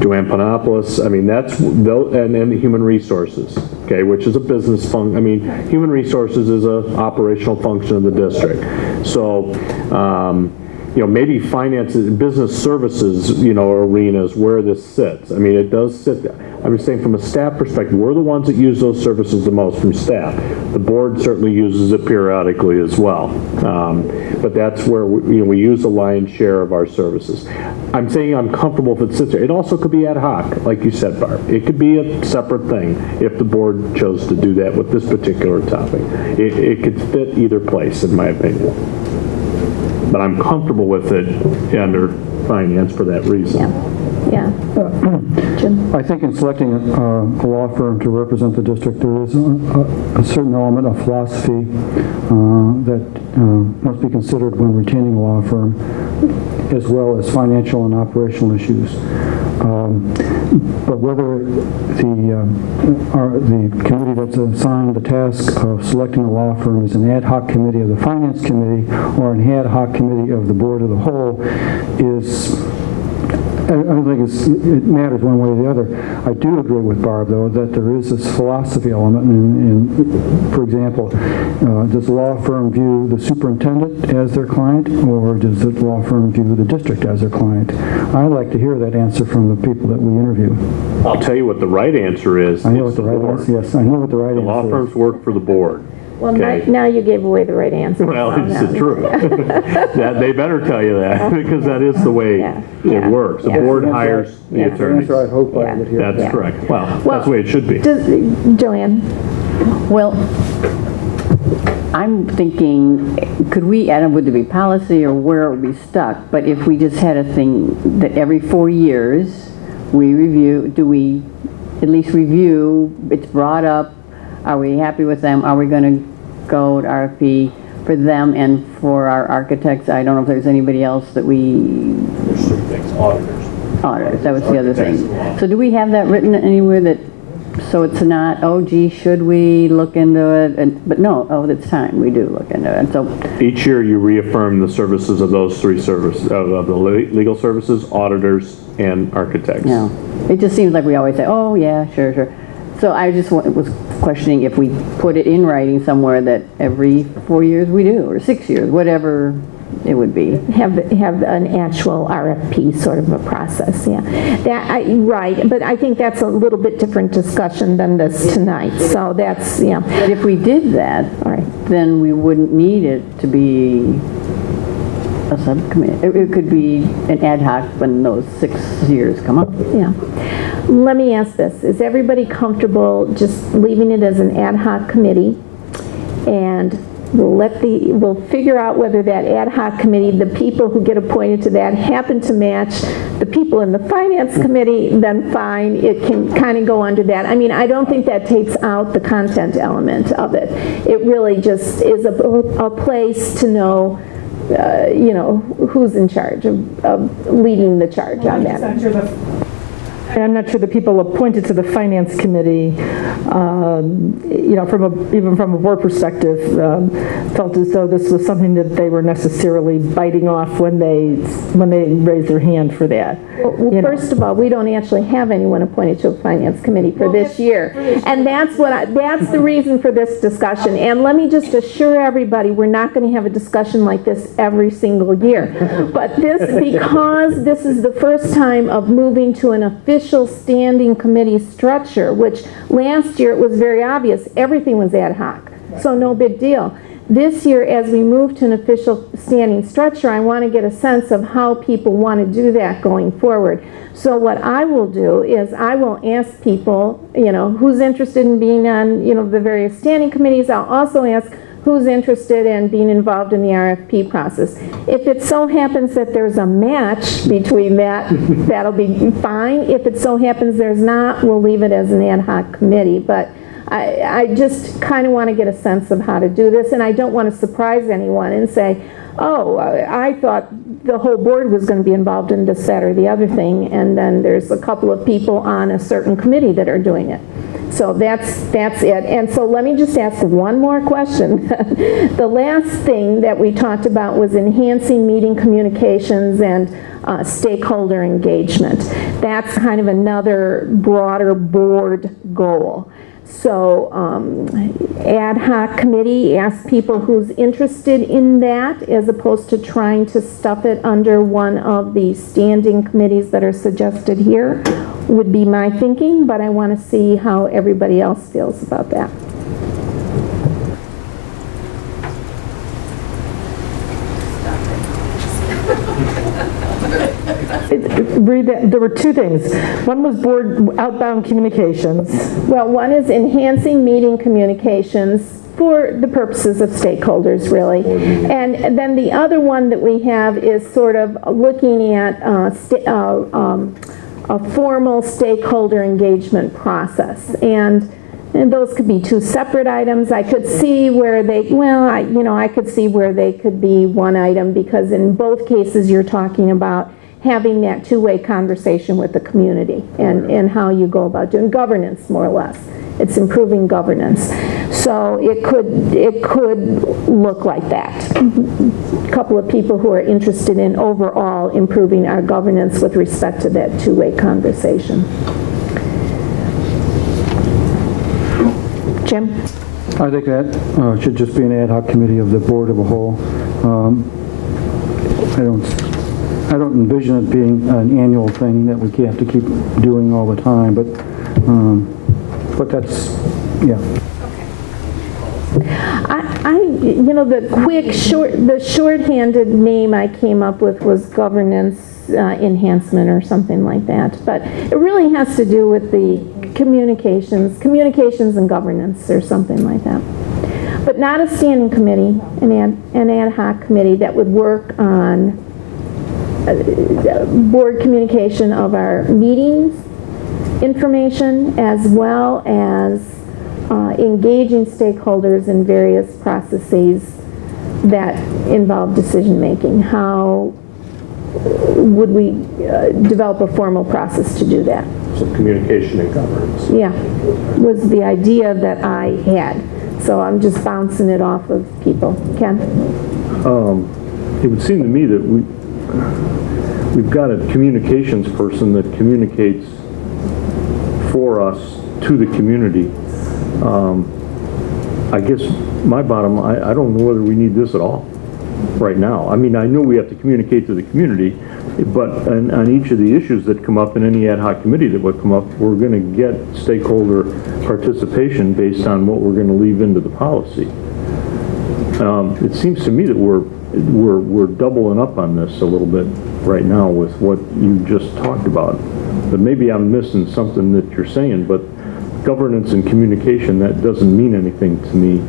Joanne Panopoulos. I mean, and human resources, okay, which is a business function. I mean, human resources is an operational function of the district. So, you know, maybe finance, business services, you know, arenas where this sits. I mean, it does sit there. I'm just saying from a staff perspective, we're the ones that use those services the most from staff. The board certainly uses it periodically as well. But that's where we use the lion's share of our services. I'm saying I'm comfortable if it sits there. It also could be ad hoc, like you said, Barb. It could be a separate thing if the board chose to do that with this particular topic. It could fit either place, in my opinion. But I'm comfortable with it under finance for that reason. Yeah. Jim? I think in selecting a law firm to represent the district, there is a certain element of philosophy that must be considered when retaining a law firm, as well as financial and operational issues. But whether the committee that's assigned the task of selecting a law firm is an ad hoc committee of the finance committee or an ad hoc committee of the board of the whole is don't think it matters one way or the other. I do agree with Barb, though, that there is this philosophy element. For example, does the law firm view the superintendent as their client, or does the law firm view the district as their client? I'd like to hear that answer from the people that we interview. I'll tell you what the right answer is. I know what the right answer is. Yes, I know what the right answer is. The law firms work for the board. Well, now you gave away the right answer. Well, it's the truth. They better tell you that, because that is the way it works. The board hires the attorneys. That's what I hope I would hear. That's correct. Well, that's the way it should be. Joanne? Well, I'm thinking, could we, and would there be policy or where it would be stuck, but if we just had a thing that every 4 years we review, do we at least review, it's brought up, are we happy with them, are we going to go to RFP for them and for our architects? I don't know if there's anybody else that we... There's certain things, auditors. Auditors, that was the other thing. So do we have that written anywhere that, so it's not, oh gee, should we look into it? But no, it's time, we do look into it. So each year you reaffirm the services of those three services, of the legal services, auditors, and architects. Yeah, it just seems like we always say, oh yeah, sure. So I just was questioning if we put it in writing somewhere that every 4 years we do, or 6 years, whatever it would be. Have an actual RFP sort of a process, yeah. Right, but I think that's a little bit different discussion than this tonight, so that's, yeah. But if we did that, then we wouldn't need it to be a subcommittee. It could be an ad hoc when those 6 years come up. Yeah. Let me ask this. Is everybody comfortable just leaving it as an ad hoc committee, and we'll figure out whether that ad hoc committee, the people who get appointed to that happen to match the people in the finance committee, then fine, it can kind of go under that. I mean, I don't think that takes out the content element of it. It really just is a place to know who's in charge of leading the charge on that. I'm not sure the people appointed to the finance committee, even from a board perspective, felt as though this was something that they were necessarily biting off when they raised their hand for that. Well, first of all, we don't actually have anyone appointed to a finance committee for this year, and that's the reason for this discussion. And let me just assure everybody, we're not going to have a discussion like this every single year, but because this is the first time of moving to an official standing committee structure, which last year it was very obvious everything was ad hoc, so no big deal. This year, as we move to an official standing structure, I want to get a sense of how people want to do that going forward. So what I will do is I will ask people, who's interested in being on, the various standing committees. I'll also ask who's interested in being involved in the RFP process. If it so happens that there's a match between that, that'll be fine. If it so happens there's not, we'll leave it as an ad hoc committee. But I just kind of want to get a sense of how to do this, and I don't want to surprise anyone and say, oh, I thought the whole board was going to be involved in this, that, or the other thing, and then there's a couple of people on a certain committee that are doing it. So that's it. And so let me just ask one more question. The last thing that we talked about was enhancing meeting communications and stakeholder engagement. That's kind of another broader board goal. So ad hoc committee, ask people who's interested in that as opposed to trying to stuff it under one of the standing committees that are suggested here would be my thinking, but I want to see how everybody else feels about that. There were two things. One was board outbound communications. Well, one is enhancing meeting communications for the purposes of stakeholders, really. And then the other one that we have is sort of looking at a formal stakeholder engagement process. And those could be two separate items. I could see where they, I could see where they could be one item, because in both cases you're talking about having that two-way conversation with the community and how you go about doing governance, more or less. It's improving governance. So it could look like that. A couple of people who are interested in overall improving our governance with respect to that two-way conversation. Jim? I think that should just be an ad hoc committee of the board of a whole. I don't envision it being an annual thing that we have to keep doing all the time, but that's, yeah. You know, the shorthanded name I came up with was governance enhancement or something like that. But it really has to do with the communications and governance or something like that. But not a standing committee, an ad hoc committee that would work on board communication of our meetings information, as well as engaging stakeholders in various processes that involve decision making. How would we develop a formal process to do that? So communication and governance. Yeah, was the idea that I had. So I'm just bouncing it off of people. Ken? It would seem to me that we've got a communications person that communicates for us to the community. I guess my bottom line, I don't know whether we need this at all right now. I mean, I know we have to communicate to the community, but on each of the issues that come up in any ad hoc committee that would come up, we're going to get stakeholder participation based on what we're going to leave into the policy. It seems to me that we're doubling up on this a little bit right now with what you just talked about. But maybe I'm missing something that you're saying, but governance and communication, that doesn't mean anything to me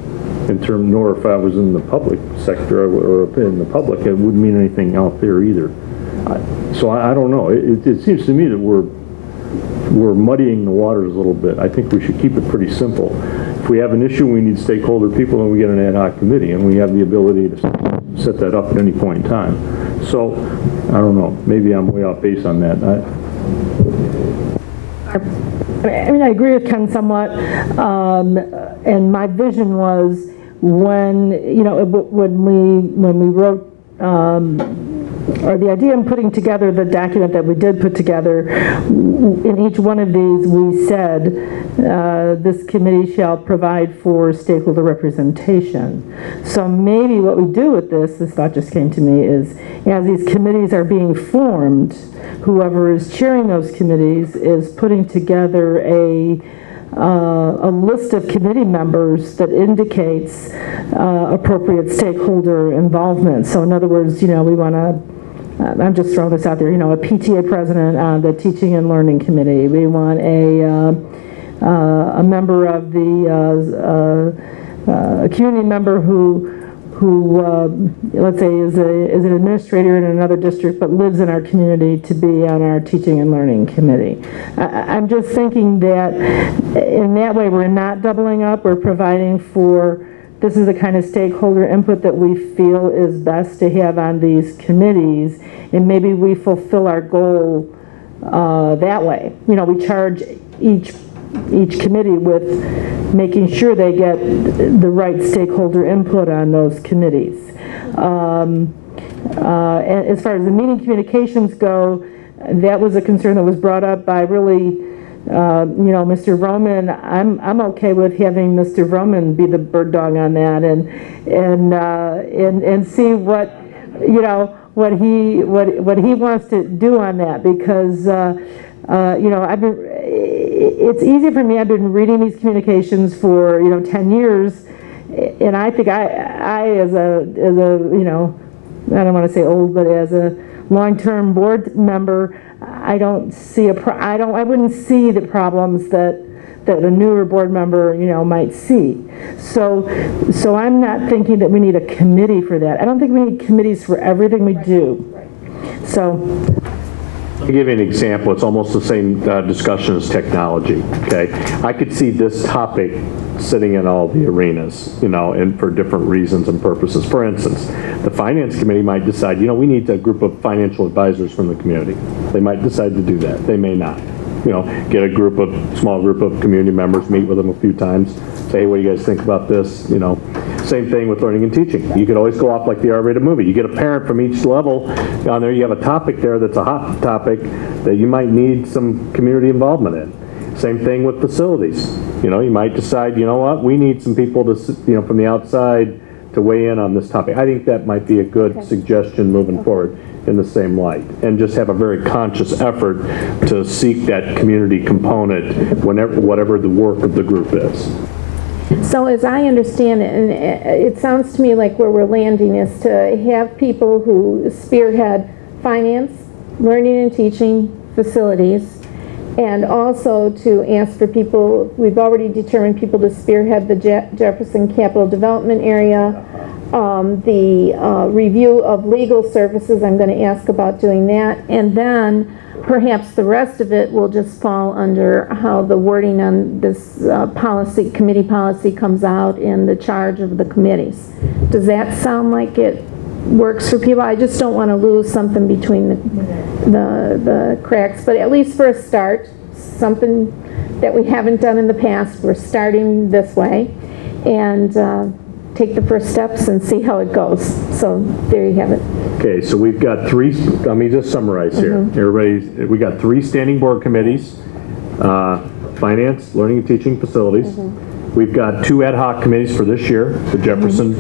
in terms, nor if I was in the public sector or in the public, it wouldn't mean anything out there either. So I don't know. It seems to me that we're muddying the waters a little bit. I think we should keep it pretty simple. If we have an issue, we need stakeholder people, and we get an ad hoc committee, and we have the ability to set that up at any point in time. So I don't know. Maybe I'm way off base on that. I mean, I agree with Ken somewhat, and my vision was when, you know, when we wrote, or the idea in putting together the document that we did put together, in each one of these we said this committee shall provide for stakeholder representation. So maybe what we do with this thought just came to me, is as these committees are being formed, whoever is chairing those committees is putting together a list of committee members that indicates appropriate stakeholder involvement. So in other words, you know, we want to, I'm just throwing this out there, you know, a PTA president on the teaching and learning committee. We want a member of the, a community member who let's say is an administrator in another district but lives in our community to be on our teaching and learning committee. I'm just thinking that in that way we're not doubling up, we're providing for, this is the kind of stakeholder input that we feel is best to have on these committees, and maybe we fulfill our goal that way. You know, we charge each committee with making sure they get the right stakeholder input on those committees. And as far as the meeting communications go, that was a concern that was brought up by really, you know, Mr. Roman. I'm okay with having Mr. Roman be the bird dog on that, and see what, you know, what he wants to do on that, because you know, it's easy for me. I've been reading these communications for, you know, 10 years, and I think I as a you know, I don't want to say old, but as a long-term board member, I don't see I wouldn't see the problems that a newer board member, you know, might see. So I'm not thinking that we need a committee for that. I don't think we need committees for everything we do. So. To give you an example, it's almost the same discussion as technology, okay? I could see this topic sitting in all the arenas, you know, and for different reasons and purposes. For instance, the Finance Committee might decide, you know, we need a group of financial advisors from the community. They might decide to do that. They may not. get a small group of community members, meet with them a few times, say, hey, what do you guys think about this? Same thing with learning and teaching. You could always go off like the R-rated movie. You get a parent from each level on there. You have a topic there that's a hot topic that you might need some community involvement in. Same thing with facilities. You might decide, you know what, we need some people to, from the outside to weigh in on this topic. I think that might be a good suggestion moving forward in the same light, and just have a very conscious effort to seek that community component whatever the work of the group is. So as I understand it, and it sounds to me like where we're landing is to have people who spearhead finance, learning and teaching, facilities, and also to ask for people, we've already determined people to spearhead the Jefferson Capital Development Area, the review of legal services, I'm going to ask about doing that, and then perhaps the rest of it will just fall under how the wording on this committee policy comes out in the charge of the committees. Does that sound like it works for people? I just don't want to lose something between the cracks, but at least for a start, something that we haven't done in the past, we're starting this way, and take the first steps and see how it goes. So there you have it. Okay, so we've got three, let me just summarize here. We got 3 standing board committees, finance, learning and teaching, facilities. We've got 2 ad hoc committees for this year, the Jefferson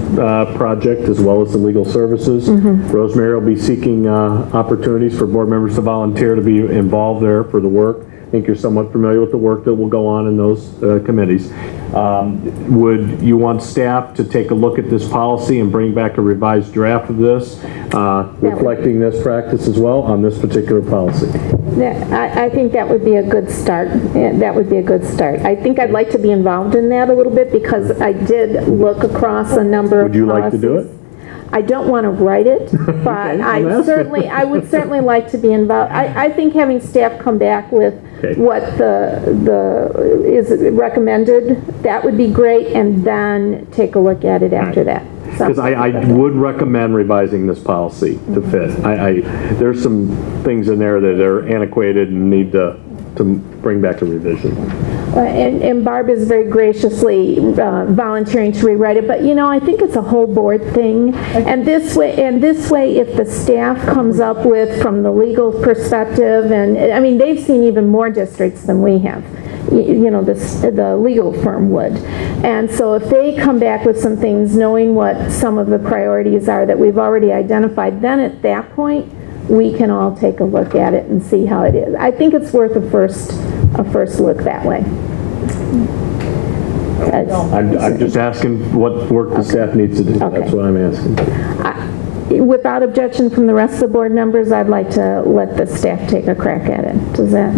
project as well as the legal services. Rosemary will be seeking opportunities for board members to volunteer to be involved there for the work. I think you're somewhat familiar with the work that will go on in those committees. Would you want staff to take a look at this policy and bring back a revised draft of this, reflecting this practice as well on this particular policy? I think that would be a good start. That would be a good start. I think I'd like to be involved in that a little bit because I did look across a number of policies. Would you like to do it? I don't want to write it, but I would certainly like to be involved. I think having staff come back with what is recommended, that would be great, and then take a look at it after that. Because I would recommend revising this policy to fit. There's some things in there that are antiquated and need to bring back a revision. And Barb is very graciously volunteering to rewrite it, but I think it's a whole board thing. And this way, if the staff comes up with from the legal perspective, and I mean they've seen even more districts than we have. The legal firm would. And so if they come back with some things, knowing what some of the priorities are that we've already identified, then at that point we can all take a look at it and see how it is. I think it's worth a first look that way. I'm just asking what work the staff needs to do. That's what I'm asking. Without objection from the rest of the board members, I'd like to let the staff take a crack at it. Does that?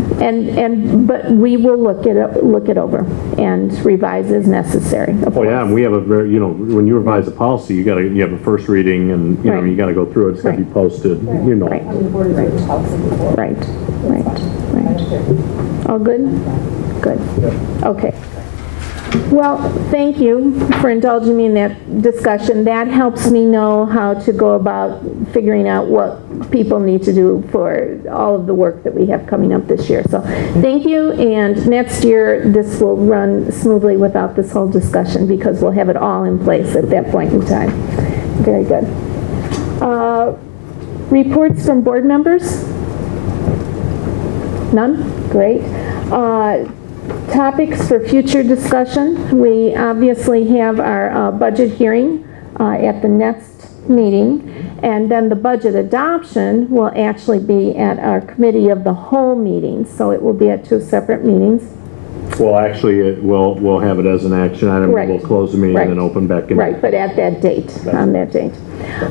But we will look it over and revise as necessary. Oh yeah, and we have a very, when you revise a policy, you have a first reading, and you got to go through it. It's got to be posted. Right. All good? Good. Okay. Well, thank you for indulging me in that discussion. That helps me know how to go about figuring out what people need to do for all of the work that we have coming up this year. So thank you, and next year this will run smoothly without this whole discussion because we'll have it all in place at that point in time. Very good. Reports from board members? None? Great. Topics for future discussion. We obviously have our budget hearing at the next meeting, and then the budget adoption will actually be at our committee of the whole meeting, so it will be at 2 separate meetings. Well, actually, we'll have it as an action item. Right. We'll close the meeting and then open back in. Right, but at that date, on that date.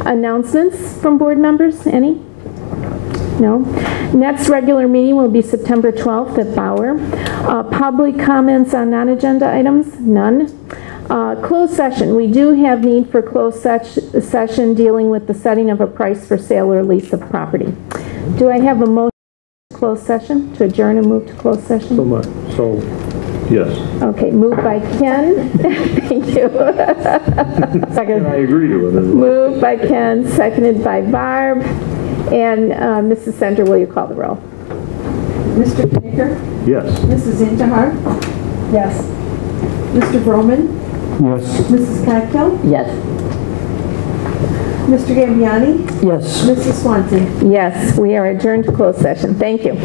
Announcements from board members, any? No. Next regular meeting will be September 12th at Bauer. Public comments on non-agenda items? None. Closed session. We do have need for closed session dealing with the setting of a price for sale or lease of property. Do I have a motion to closed session, to adjourn and move to closed session? So yes. Okay, moved by Ken. Thank you. Second. I agree to it. Moved by Ken, seconded by Barb. And Mrs. Center, will you call the roll? Mr. Knicker? Yes. Mrs. Intihar? Yes. Mr. Vroman? Yes. Mrs. Coghill? Yes. Mr. Gambiani? Yes. Mrs. Swanson? Yes, we are adjourned to closed session. Thank you.